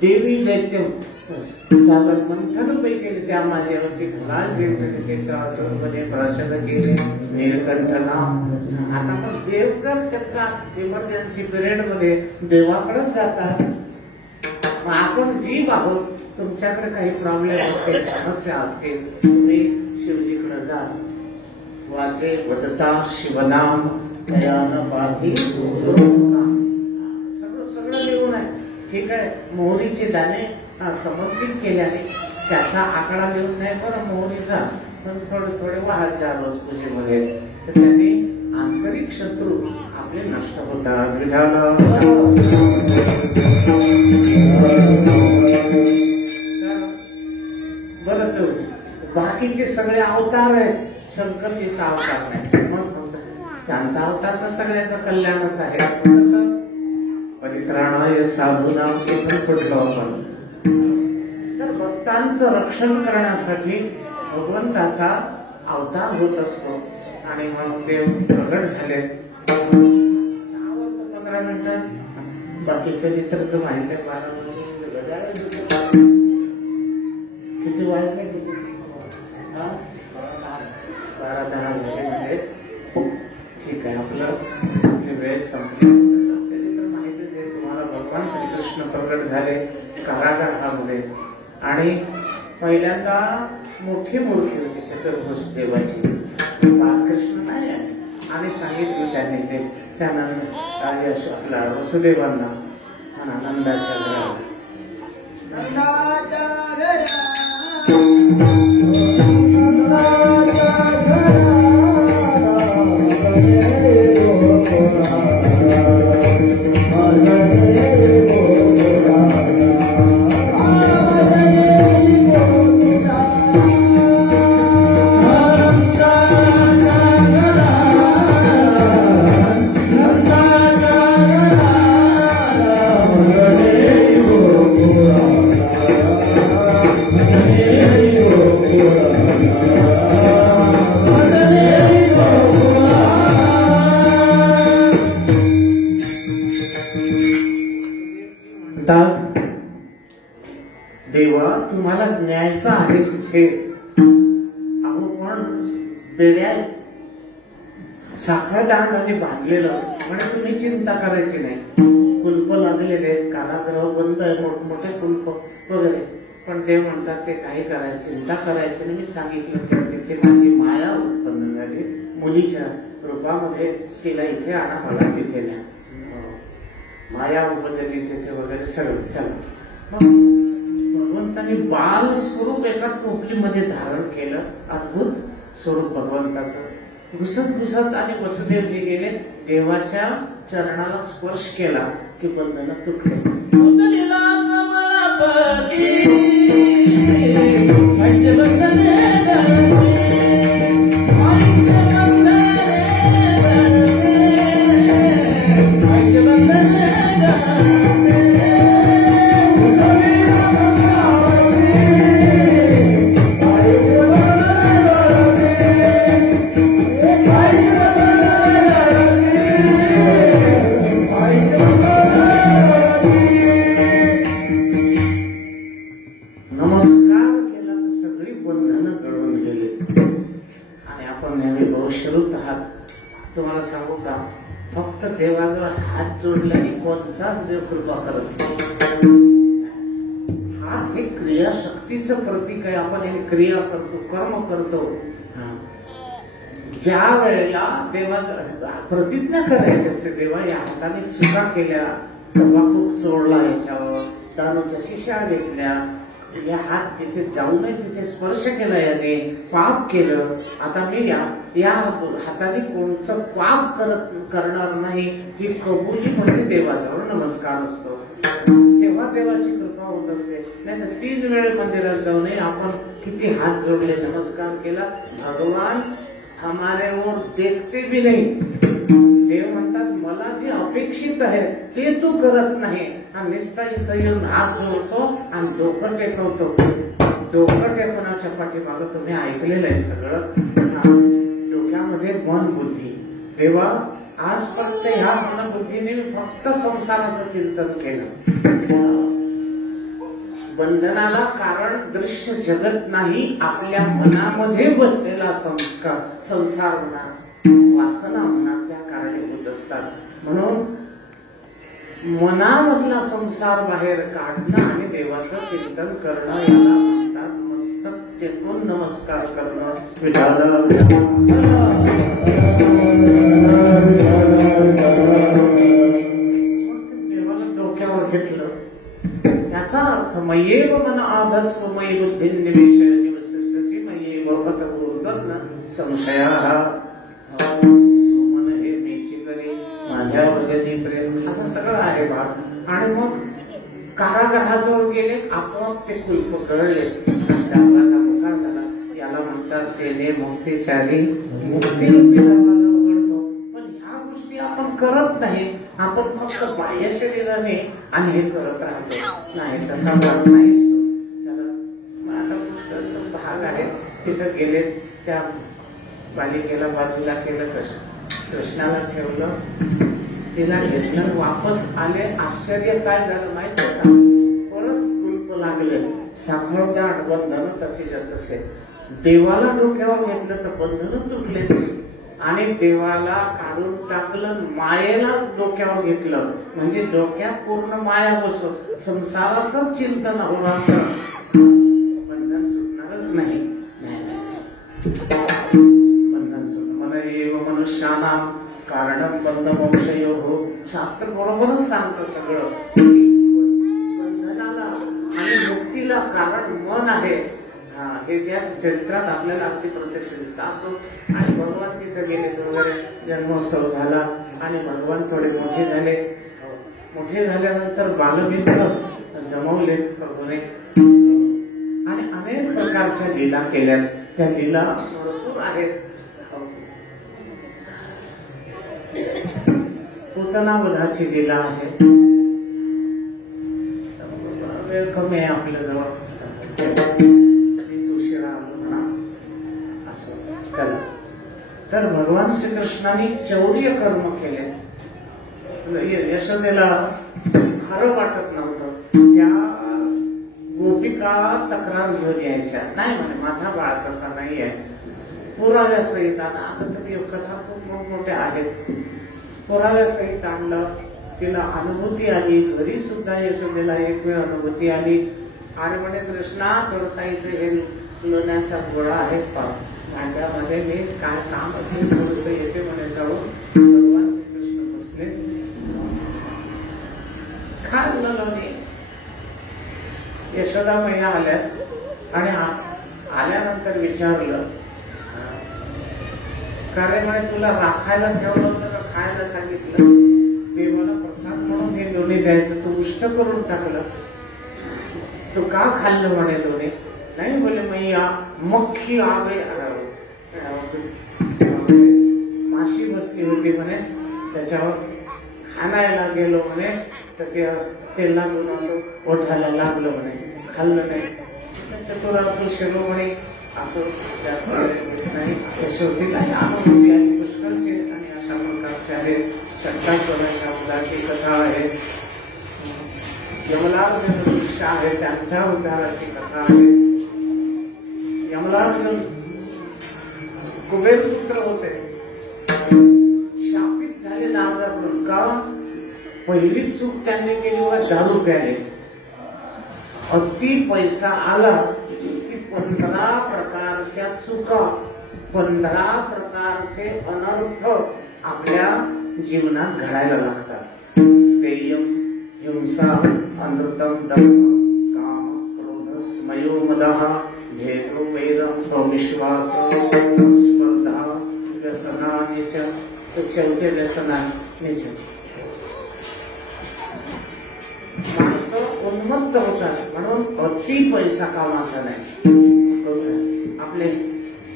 देवी दैत्य मंथन केले. त्या माझ्यावरची गुलाल जे प्राशद केले नीलकंठना. आता मग देव जर शकतात इमर्जन्सी पिरियड मध्ये देवाकडेच जातात. आपण जीव आहोत, तुमच्याकडे काही प्रॉब्लेम असतील, समस्या असतील, तुम्ही शिवजीकडे जा. वाचे वदता शिवनाम दयान पाठी सगळं लिहून आहे. ठीक आहे, मोहरीचे दाणे समर्पित केल्याने त्याचा आकडा लिहून नाही बरं मोहरीचा, पण थोडे वाहत जा रोज पूजेमध्ये. तर त्यांनी आंतरिक शत्रू आपले नष्ट होतात. बरं, बाकीचे सगळे अवतार आहेत, शंकरजीचा अवतार नाही. मग त्यांचा अवतार तर सगळ्याचं कल्याणच आहे. कसं? परित्राणाय साधूनाम इथून पडलो आपण. तर भक्तांचं रक्षण करण्यासाठी भगवंताचा अवतार होत असतो. आणि मग देव प्रगट झाले. 15 मिनिटात बाकीचे चित्र तर माहिती आहे. 12 किती वाजले? 12-10 झाले. ठीक आहे, आपली वेळ संपली. तर माहितीच आहे तुम्हाला, भगवान श्रीकृष्ण प्रगट झाले कारागृहामध्ये आणि पहिल्यांदा मोठी मूर्ती होती चतुर्भुज देवाची, बालकृष्ण नाही आले आणि सांगितलं त्यांनी ते त्यानंतर आपला वसुदेवांना नंदाच्या घराला देवा तुम्हाला न्यायचं आहे तिथे. अहो पण बेड्या साखळ दांडाने बांधलेलं म्हणजे तुम्ही चिंता करायची नाही. कुलप लागलेले आहेत, कारागृह बंद आहे, मोठमोठे कुलप वगैरे, पण ते म्हणतात ते काही करायची चिंता करायची नाही. मी सांगितलं की तिथे माझी माया उत्पन्न झाली मुलीच्या रूपामध्ये, तिला इथे आणा, मला तिथे न्या. माया उपजली तिथे वगैरे सगळं चला. भगवंतांनी बाल स्वरूप एका टोपलीमध्ये धारण केलं. अद्भुत स्वरूप भगवंताचं. घुसत घुसत आणि वसुदेवजी गेले, देवाच्या चरणाला स्पर्श केला की बंधनं तुटले. तुम्हाला सांगू का, फक्त देवाजवळ हात जोडल्याने कोणताच देव कृपा करत नाही. हात हे क्रियाशक्तीचं प्रतीक आहे. आपण हे क्रिया करतो, कर्म करतो. ज्या वेळेला देवाचा प्रतिज्ञा करायची असते, देवा या हाताने चुका केल्या, तंबाखू चोरला, याच्यावर दारूच्या शिशा घेतल्या, या हात जिथे जाऊ नये तिथे स्पर्श केला, याने पाप केलं, आता मी या हाताने कोणचं पाप करणार नाही ही कबुली म्हणजे देवाजवळ नमस्कार असतो. तेव्हा देवाची कृपा होत असते. नाही तर 3 वेळ मंदिरात जाऊ नये, आपण किती हात जोडले, नमस्कार केला, भगवान हमारे ओर देखते भी नाही. देव म्हणतात मला जे अपेक्षित आहे ते तू करत नाही. हा निस्ता इथं येऊन हात जोडतो आणि डोकं टेकवतो. डोकं टेकवण्याच्या पाठीमागं तुम्ही ऐकलेलं आहे सगळं. डोक्यामध्ये मन बुद्धी. देवा आजपर्यंत ह्या मन बुद्धीने फक्त संसाराचं चिंतन केलं. बंधनाला कारण दृश्य जगत नाही, आपल्या मनामध्ये बसलेला संसार म्हणा, वासना म्हणा, त्या कारणीभूत असतात. म्हणून मनामधला संसार बाहेर काढणं आणि देवाचं चिंतन करणं याला म्हणतात मस्तक टेकून नमस्कार करणं. देवाला डोक्यावर घेतलं, याचा अर्थ मयेव मन आधत्स्व मयी बुद्धी निवेश निवससी मयेव भक्तपूर्वक संशयाः. मन हे मीची करी माझ्या वजनी प्रेम, असं सगळं आहे भाग. आणि मग कारागृहाजवळ गेले, आपोआप ते कुलप कळले, दरवाजा मोकळा झाला. याला म्हणतात तेने मुक्तीचारी, मुक्तीरूपी दरवाजा उघडतो. पण ह्या गोष्टी आपण करत नाही, आपण फक्त बाह्य शरीराने आणि हे करत राहतो. नाही, तसा भाग नाहीच तो. चला आता पुष्कळचा भाग आहे, तिथं गेले, त्या बालिकेला बाजूला केलं, कृष्णाला ठेवलं, तिला घेतलं, वापस आले. आश्चर्य काय झालं माहित होता, परत कुलप लागले, साखळ दाट, बंधन तसेच्या तसे. देवाला डोक्यावर घेतलं तर बंधन तुटले आणि देवाला काढून टाकलं, मायेला डोक्यावर घेतलं म्हणजे डोक्यात पूर्ण माया बसो, संसाराचं चिंतन होणार, बंधन बंधन सुटलं. मन एव मनुष्यानां कारणं बंधमोक्षयोः. शास्त्र बरोबरच सांगतं सगळं. बंधनाला आणि मुक्तीला कारण मन आहे. हे त्या चरित्रात आपल्याला अगदी प्रत्यक्ष दिसतं. असो आणि भगवान तिथे गेले वगैरे जन्मोत्सव झाला आणि भगवान थोडे मोठे झाले. मोठे झाल्यानंतर बालमित्र जमवले प्रभूने आणि अनेक प्रकारच्या लीला केल्या. त्या लीला भरपूर आहेत. पूतनावधाची लीला आहे. वेळ कमी आहे आपल्या जवळ. उशिरा आलो म्हणा. असो चला. तर भगवान श्रीकृष्णाने चौर्य कर्म केले. यशोदेला खरं वाटत नव्हतं. त्या गोपिका तक्रार घेऊन यायच्या. नाही म्हणे माझा बाळ तसा नाहीये. पुराव्यासहित आता तुम्ही कथा खूप मोठमोठ्या आहेत. पुराव्यासहित आणलं. तिला अनुभूती आली. घरी सुद्धा यशोदेला एक वेळ अनुभूती आली. आणि म्हणे कृष्णा थोडसा इथे हे लोण्याचा गोळा आहे पा भांड्यामध्ये मी काय काम असेल थोडस येते म्हणे जाऊ. भगवान कृष्ण बसले. खाल्लं लोणी. यशोदा मैया आल्या आणि आल्यानंतर विचारलं कारण म्हणे तुला राखायला ठेवलं तर खायला सांगितलं. देवाला प्रसाद म्हणून हे लोणी द्यायचं तू उष्ट करून टाकलं. तो का खाल्लं म्हणे लोणी. नाही बोले मैया मक्खी आगे माशी बसली होती म्हणे त्याच्यावर खाणायला गेलो म्हणे तर ते लागून ओठायला लागलं म्हणे. खाल्लं नाही. चतुरापूर शेलो म्हणे असं नाही. यशोधीला अनुभूती आली पुष्कळशी आणि अशा प्रकारचे आहे. षट्टाश्वराच्या मुलाची कथा आहे. यमलार्जुन शिष्य आहे त्यांच्या उद्धाराची कथा आहे. यमलार्जुन कुबेर पुत्र होते. शापित झाले नारदाकडून. का पहिली चूक त्यांनी केली व दारू प्याले. अति पैसा आला की 15 प्रकारच्या चुका 15 प्रकारचे अनर्थ आपल्या जीवनात घडायला लागतात. स्थेयम हिंसा अनृतम दम काम क्रोध स्मयो मदः भेदो वेदम अविश्वास स्पर्धा व्यसनानि च. शेवटी व्यसनानि च. माणसं उन्मत्त होतात म्हणून अति पैसा कामाचा नाही. आपले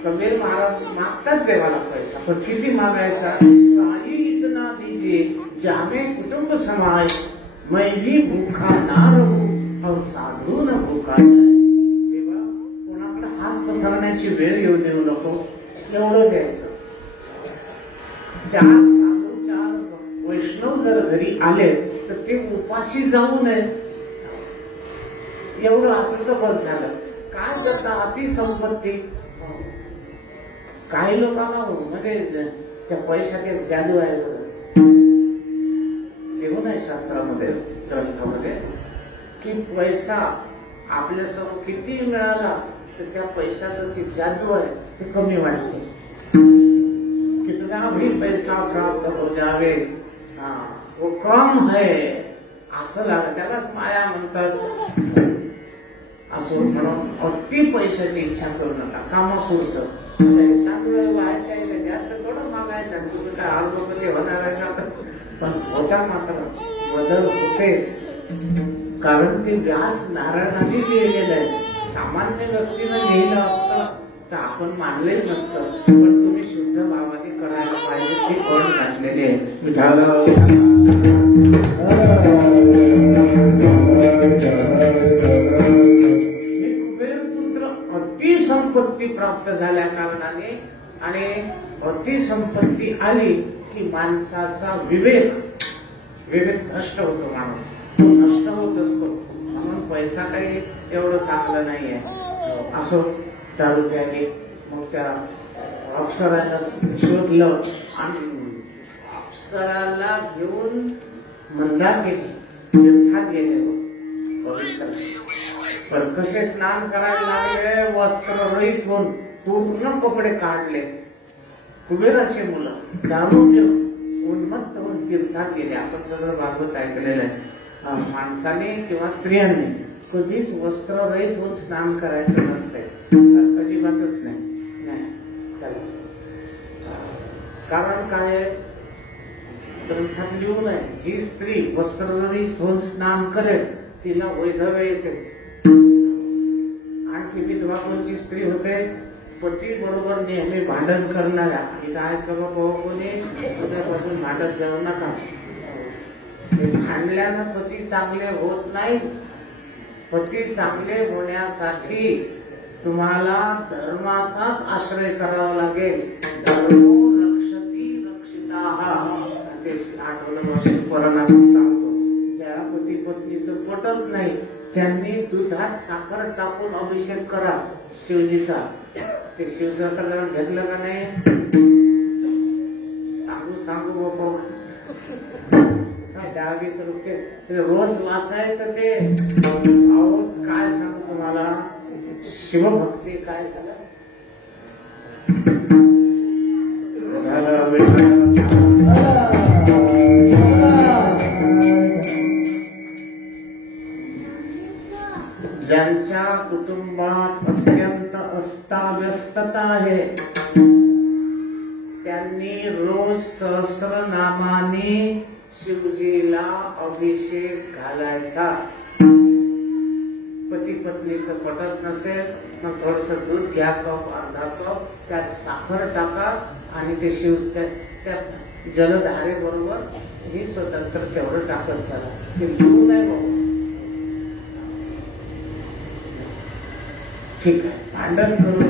कबीर महाराज मागतात देवाला पैसा पण किती मागायचा. साई इतना दीजिए जामे कुटुंब समाय मैं भी भूखा ना रहूं और साधू न भूखा जाए. देवा कोणाकडे हात पसरण्याची वेळ येऊ देऊ नको. एवढं द्यायचं. 4 साधू 4 वैष्णव जर घरी आले तर ते उपाशी जाऊ नये. एवढं असेल तर बस झालं. काय करता अतिसंपत्ती. काही लोकांना म्हणजे त्या पैशात एक जादू आहे. लिहून आहे शास्त्रामध्ये ग्रंथामध्ये की पैसा आपल्यासमोर किती मिळाला तर त्या पैशात जशी जादू आहे ते कमी वाटते. कितना भी पैसा प्राप्त हो जावे वो कम है असं लागत. त्यालाच माया म्हणतात. असो म्हणून अति पैशाची इच्छा करू नका. कामापुरतं व्हायचं जास्त थोडं मागायचं. तुझं काय आरोग्य होणार आहे का. पण होता मात्र बदल होते. कारण ते व्यास नारायणाने लिहिलेलं आहे. सामान्य व्यक्तीनं लिहिलं असतं तर आपण मानले नसतं. पण तुम्ही शुद्ध भावाने करायला पाहिजे. ती पण घातलेली आहे. अतिसंपत्ती प्राप्त झाल्या कारणाने आणि अतिसंपत्ती आली की माणसाचा विवेक नष्ट होतो. माणूस तो नष्ट होत असतो. म्हणून पैसा काही एवढं चांगलं नाहीये. असो दारू प्याले. मग त्या अप्सराला शोधलं आणि अप्सराला घेऊन मंदाकिनी तीर्थात गेले. पण कसे स्नान करायला लागले. वस्त्र रहित होऊन पूर्ण कपडे काढले. कुबेराचे मुलं दारू घेऊन उन्मत्त होऊन तीर्थात गेले. आपण सगळं भागवत ऐकलेलं आहे. माणसाने किंवा स्त्रियांनी कधीच वस्त्ररहित होऊन स्नान करायचं नसते, अजिबातच नाही. चला, कारण काय ग्रंथात लिहून आहे, जी स्त्री वस्त्ररहित होऊन स्नान करेल तिला वैधव्य येते. आणखी विधवा कोणची स्त्री होते, पती बरोबर नेहमी भांडण करणाऱ्या. इथं आहे का बाबा कोणी उद्यापासून भांडत जाऊ नका. भांडल्यानं पती चांगले होत नाही. पती चांगले होण्यासाठी तुम्हाला धर्माचाच आश्रय करावा लागेल. धर्मो रक्षती रक्षिताः. ते 8व्या वर्षी पुराणात सांगतो. ज्या पती पत्नीचं पटत नाही त्यांनी दुधात साखर टाकून अभिषेक करा शिवजीचा. ते शिवसहस्त्रनाम घेतलं का नाही सांगू बाबा. 10-20 रुपये रोज वाचायचं ते. अहो काय सांगू तुम्हाला, शिवभक्ती काय झालं. ज्यांच्या कुटुंबात अत्यंत अस्ताव्यस्तता आहे त्यांनी रोज सहस्रनामाने शिवजीला अभिषेक घालायचा. पती पत्नीचं पटत नसेल मग थोडस दूध घ्या, कप अर्धा कप, त्यात साखर टाका आणि ते शिव त्या जलधारे बरोबर ही स्वतंत्र तेवढं टाकत चला. ते दूध आहे बाबा. ठीक आहे, भांडण करून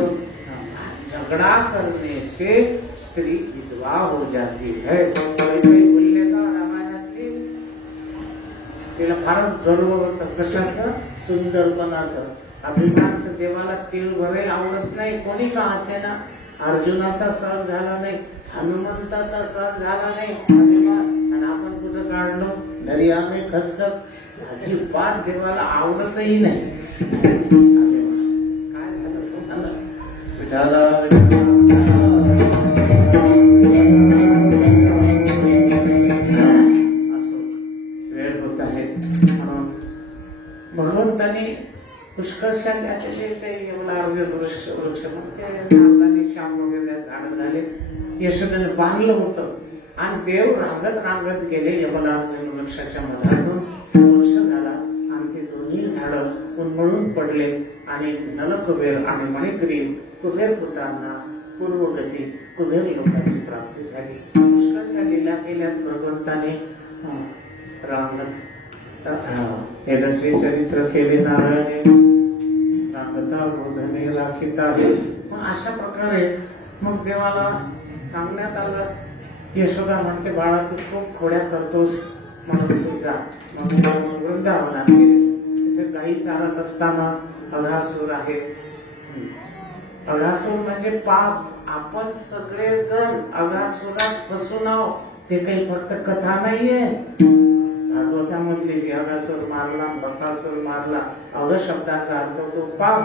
झगड़ा करने से स्त्री विधवा हो जाती है. बोलले का रामायणातली, तिला फारच गर्व होतं. कशाचं? सुंदरपणाचं. अभिमान तर देवाला तिळ भरे आवडत नाही. कोणी का असे ना, अर्जुनाचा सहन झाला नाही, हनुमंताचा सहन झाला नाही अभिमान. आणि आपण कुठं काढलो दर्या में खसखस. अजिबात देवाला आवडतही नाही. वेळ होत आहे म्हणून भगवंतानी पुष्कळशा वृक्ष श्याम वगैरे झाड झाले. यशोदेने बांधलं होतं आणि देव रांगत गेले यमलार्जुन वृक्षाच्या मधातून. वर्ष झाला आणि ते दोन्ही झाड उन्मळून पडले आणि नलकुबेर आणि मणिग्रीव कुबेर पुत्रांना पूर्वगती कुबेर लोकांची प्राप्ती झाली. पुष्कळशा लीला केल्यात भगवंताने. हे चरित्र केले नारायणे, रांगता बोधने राखिता. मग अशा प्रकारे मग देवाला सांगण्यात आलं. यशोदा म्हणते, बाळा तू खूप खोड्या करतोस म्हणून तू जा. मग वृंदावनात गेले. तिथे गायी चारत असताना अघासूर आहे. अघासूर म्हणजे पाप. आपण सगळेजण अघासुरात फसून आहोत. ते काही फक्त कथा नाहीये. भागवतामधली अघासूर मारला, बकासूर मारला. अघ शब्दाचा अर्थ तो पाप.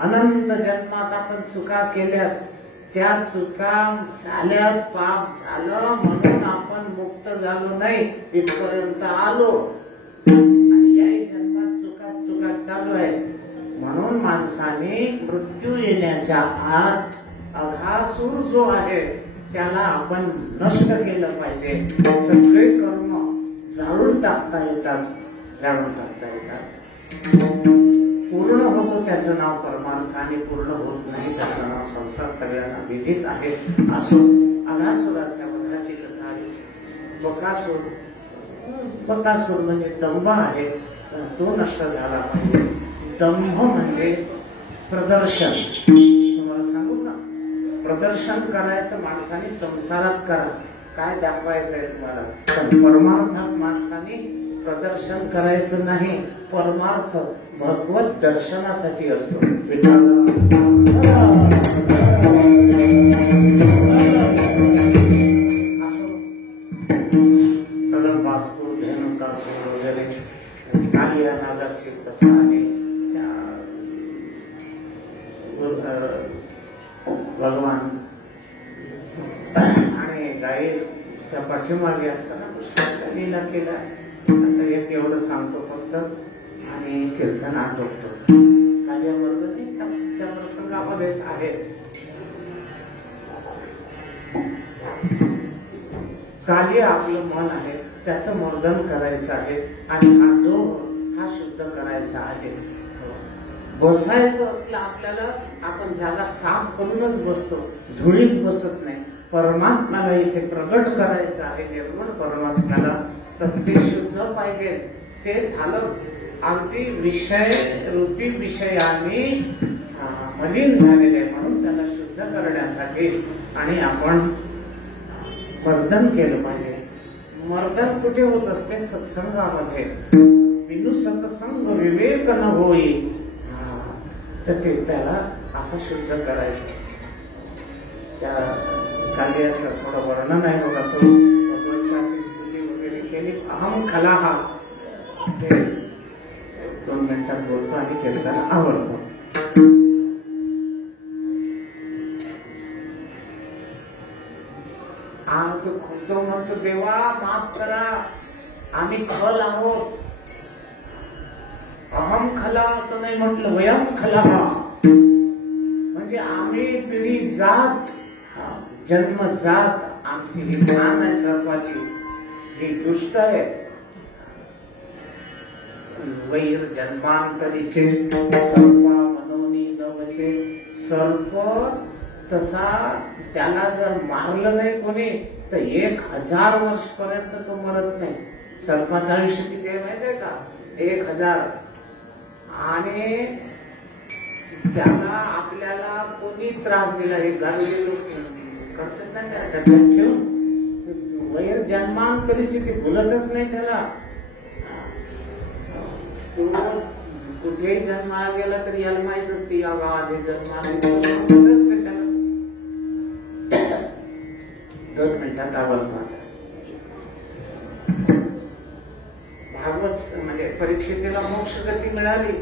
अनंत जन्मात आपण चुका केल्यात, त्या चुका झाल्यात, पाप झालं म्हणून आपण मुक्त झालो नाही, इथपर्यंत आलो. आणि याही जन्मात चुका चालू आहे. म्हणून माणसाने मृत्यू येण्याच्या आत अघासूर जो आहे त्याला आपण नष्ट केलं पाहिजे. सगळे कर्म जाळून टाकता येतात. पूर्ण होतो त्याचं नाव परमार्थ आणि पूर्ण होत नाही त्याचं नाव संसार. सगळ्यांना विदित आहे. असो अघासुराच्या वधाची कथा आहे. बकासूर म्हणजे दंभ आहे, तो नष्ट झाला पाहिजे. दंभ म्हणजे प्रदर्शन. तुम्हाला सांगू ना, प्रदर्शन करायचं माणसाने संसारात करा, काय दाखवायचं आहे तुम्हाला. पण परमार्थात माणसाने प्रदर्शन करायचं नाही. परमार्थ भगवत दर्शनासाठी असतो. कलंबासूर, धेनुकासूर वगैरे कालिया नागाची कथा आणि गायीच्या पाठीमागे असताना कृष्णाच्या लीला केला. आता एक एवढं सांगतो फक्त आणि कीर्तन आटोपतो. कालिया मर्दनी त्या प्रसंगामध्येच आहे. कालिया आपलं मन आहे त्याचं मर्दन करायचं आहे आणि हा डोह हा शुद्ध करायचा आहे. बसायचं असलं आपल्याला आपण जागा साफ करूनच बसतो, धुळीत बसत नाही. परमात्म्याला इथे प्रगट करायचं आहे, निर्गुण परमात्म्याला, तर ते शुद्ध पाहिजे. ते झालं अगदी विषय रूपी विषयाने मलिन झालेले, म्हणून त्याला शुद्ध करण्यासाठी आणि आपण मर्दन केलं पाहिजे. मर्दन कुठे होत असते? सत्संगामध्ये. बिनु सत्संग विवेक न होई, तर ते त्याला असं शुद्ध करायचं. त्या कालियाचं थोडं वर्णन आहे बघा. तो भगवंताची स्तुती वगैरे केली. अहम खलाहा, ते 2 मिनिटात बोलतो आणि कीर्तन आवडतो. तो खुद्द म्हणतो, देवा माफ करा, आम्ही खल आहोत. अहम खला असं नाही म्हटलं, वयम खला, म्हणजे आम्ही पिढी जात, जन्मजात आमची ही ज्ञान आहे सर्पाची, ही दुष्ट आहे. वैर जन्मांतरीचे सर्पा मनोनी नवचे. सर्प तसा त्याला जर मारलं नाही कोणी तर 1000 वर्ष पर्यंत तो मरत नाही. सर्पाचं आयुष्य किती आहे माहिती आहे का? 1000. आणि त्याला आपल्याला कोणी त्रास दिला, हे गाडगे लोक करतात ना, त्या डब्यात ठेवून वैर जन्मांतरीची ती भुलतच नाही त्याला. तो कुठेही जन्माला गेला तरी याला माहित असते या गावात हे जन्माला. 2 मिनिटात आवडतो. भागवत म्हणजे परीक्षेला मोक्ष गती मिळाली.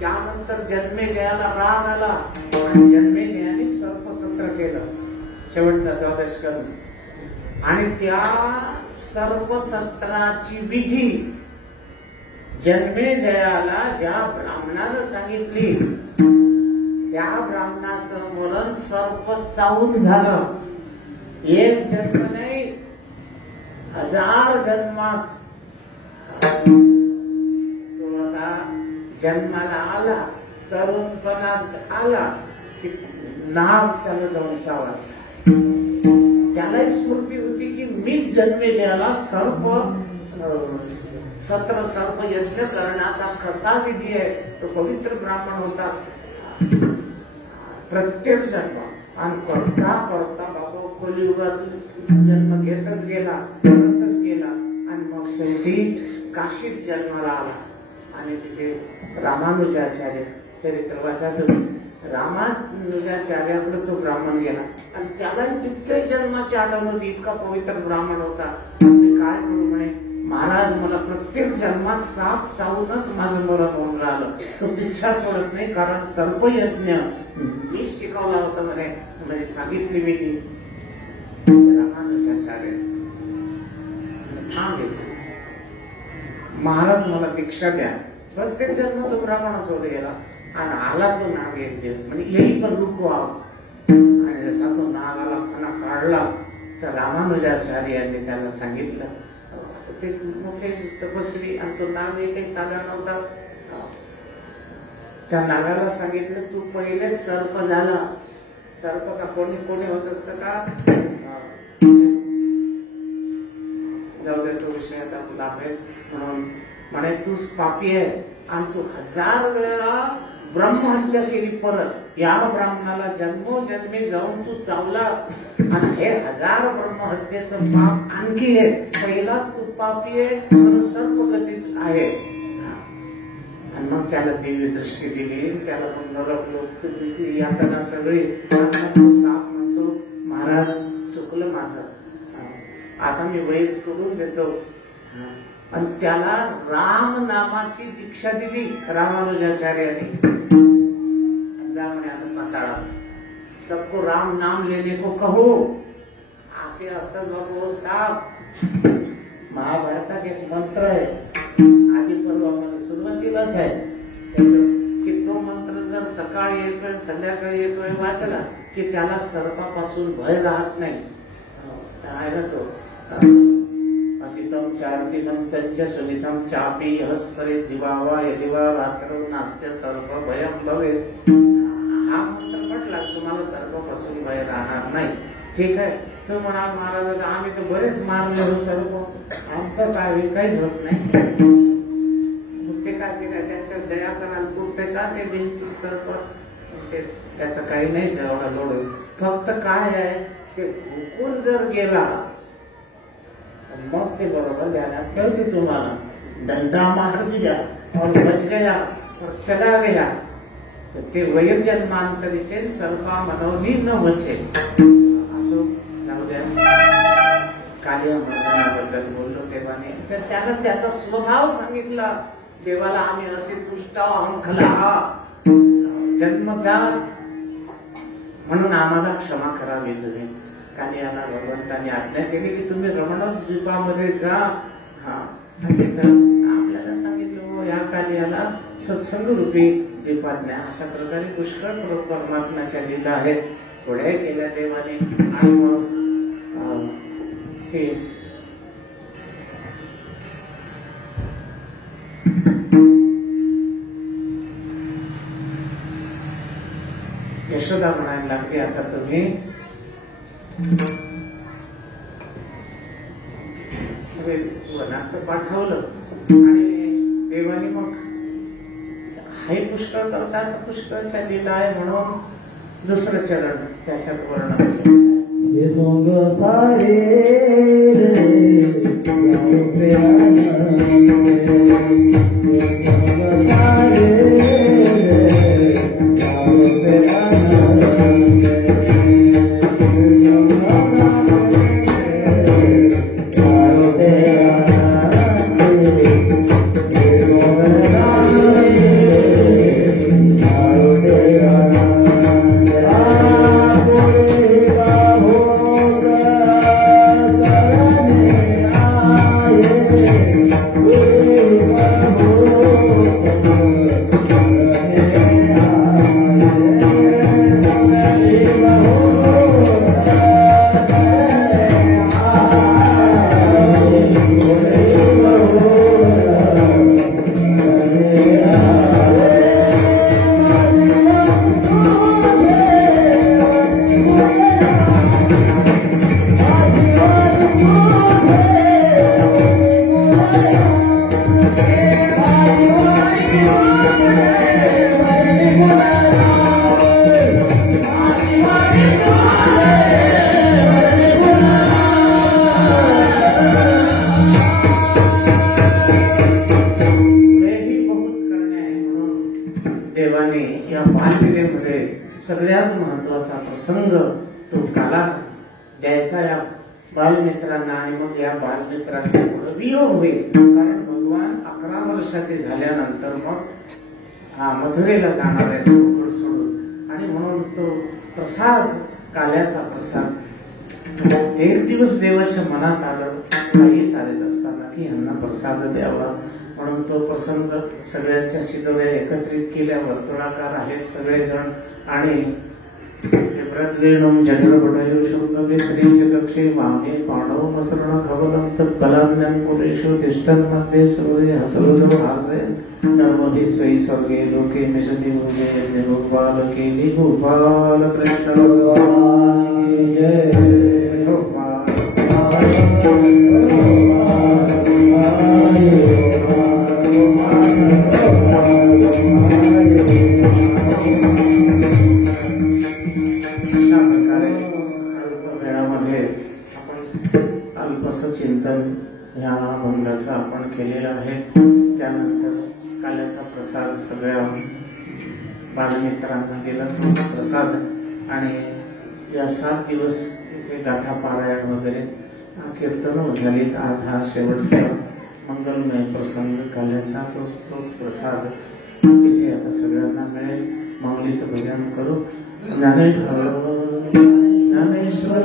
त्यानंतर जन्मेजयाला राग आला आणि जन्मेजयाने सर्पसत्र केलं, शेवटचा 12 स्कंद. आणि त्या सर्पसत्राची विधी जन्मेजयाला ज्या ब्राह्मणानं सांगितली, त्या ब्राह्मणाचं मरण सर्प चावून झालं. 1 जन्म नाही, 1000 जन्मात तो असा जन्माला आला. तरुणपणात आला की नाग त्याला जाऊन चावायचा. त्यालाही स्फूर्ती होती की मीच जन्मेजयाला सत्र सर्प यज्ञ करण्याचा कसा विधी आहे. तो पवित्र ब्राह्मण होता. प्रत्येक जन्म आणि करता करता बाबा कलियुगात जन्म घेतच गेला, करतच गेला आणि मग शेवटी काशीत जन्माला आला. आणि तिथे रामानुजाचार्य चरित्र वाचा तुम्ही. रामानुजाचार्याकडे तो ब्राह्मण गेला आणि त्याला तितक्या जन्माची आठवण होती. इतका पवित्र ब्राह्मण होता. मी काय करू म्हणे, महाराज मला प्रत्येक जन्मात साप चावूनच माझं मरण होऊन राहिलं. तो पिच्छा सोडत नाही, कारण सर्पयज्ञ मीच शिकवला होता म्हणे, म्हणजे सांगितली मी ती. रामानुजाचार्य महाराज मला दीक्षा द्या. प्रत्येक जन्म तो ब्राह्मणच होत गेला आणि आला तो नाग एक दिवस, म्हणजे येई पण रुकू आव. आणि जसा तो नाग आला फणा काढला तर रामानुजाचार्यांनी त्याला सांगितलं. ते मोठे तपस्वी आणि तो नाग एकही साधा नव्हता. त्या नागाला सांगितलं, तू पहिले सर्प झाला. सर्प का कोणी कोणी होत असत का? जाऊ दे, तो विषय आता तुला आहे. म्हणून म्हणे तू पापी आहे आणि तू 1000 वेळा ब्रह्महत्या केली परत. या ब्राह्मणाला जन्मोजन्मी जाऊन तू चावला आणि हे 1000 ब्रह्महत्येचं पाप आणखी आहे. पहिलाच तू पापी आहे, सर्पगतीत आहे. आणि मग त्याला दिव्य दृष्टी दिली. त्याला पण नरक लोक दिसली. यातना सगळी. साप म्हणतो, महाराज चुकलं माझं, आता मी वैर सोडून देतो. आणि त्याला राम नामाची दीक्षा दिली रामानुजाचार्यांनी. जा म्हणे आता पाताळा, सबको राम नाम लेने को कहो. असे असतात बाबू साप. महाभारतात एक मंत्र आहे, आधी पर्वामध्ये सुरुवातीलाच आहे की तो मंत्र जर सकाळी एक वेळ संध्याकाळी एक वेळ वाचला की त्याला सर्पापासून भय राहत नाही. आहे ना तो असितम चार्तिकम तच्च सुनितम चापी हस्करे दिवावा यदिवा रात्र नास्य सर्प भयम भवेत. हा मंत्र म्हटला तुम्हाला सर्पापासून भय राहणार नाही. ठीक आहे, तुम्ही म्हणाल महाराज आम्ही तर बरेच मारले हो सर्व, आमचं काय काहीच होत नाही. ते काय त्यांच्या दया करायला पुरते का ते बिनची सर्प, त्याचं काही नाही एवढा लोड. फक्त काय आहे ते हुकून जर गेला मग ते बरोबर ध्यानात ठेवते तुम्हाला. डंडा मार दिया और बच गया और चला गया ते वैर्जन्मांतरीचे सर्पा मनवनी न वचे. असो जाऊ द्या. कालिया मर्दनाबद्दल बोललो तेव्हाने तर त्यानं त्याचा स्वभाव सांगितला. देवाला आम्ही असे दुष्ट अंखला जन्मजात म्हणून आम्हाला क्षमा करावी तुम्ही. कालियाला भगवंताने आज्ञा केली की तुम्ही रमणक द्वीपामध्ये जा. आपल्याला सांगितलं या कालियाला सत्संग रूपी द्वीपाज्ञा. अशा प्रकारे पुष्कळ परमात्म्याच्या लीला आहेत, पुढे केल्या देवाने. आणि मग हे यशोदा म्हणायला लागली आता तुम्ही वनात पाठवलं आणि देवाने मग हाही पुष्कळ करतात, पुष्कळच्या लीला आहे म्हणून दुसरं चरण त्याच्यात वर्णन केलं. सगळ्यात महत्वाचा प्रसंग तो काला द्यायचा या बालमित्रांना. आणि मग या बालमित्रांचा पुढे वियोग होईल, कारण भगवान 11 वर्षाचे झाल्यानंतर मग मथुरेला जाणार आहे गोकुळ सोडून. आणि म्हणून तो प्रसाद, काल्याचा प्रसाद, एक दिवस देवाच्या मनात आलं काही चालत असताना की यांना प्रसाद द्यावा. म्हणून तो प्रसंग सगळ्यांच्या शिदोऱ्या एकत्रित केल्या, वर्तुळाकार आहेत सगळेजण. आणि व्रतवेणुम जठरपटयुषुंगवित्रीच कक्षे वामे पाणव मसरण खवलं तत्कलाज्ञं कुलेषु तिष्ठन् मध्ये सूर्ये हसरुदो हासे धर्मभिः स्वै स्वर्गे लोके मिषति भुजे यज्ञगोपाल केली गोपाल कृष्ण भगवान की जय. चिंतन या भंगाचं आपण केलेलं आहे. त्यानंतर काल्याचा प्रसाद सगळ्या बालमित्रांना दिला प्रसाद. आणि या 7 दिवस इथे गाथा पारायण वगैरे कीर्तन झालीत. आज हा शेवटचा मंगलमय प्रसंग काल्याचा, तोच प्रसाद इथे आता सगळ्यांना मिळेल. माऊलीचं भजन करू. ज्ञानेश्वर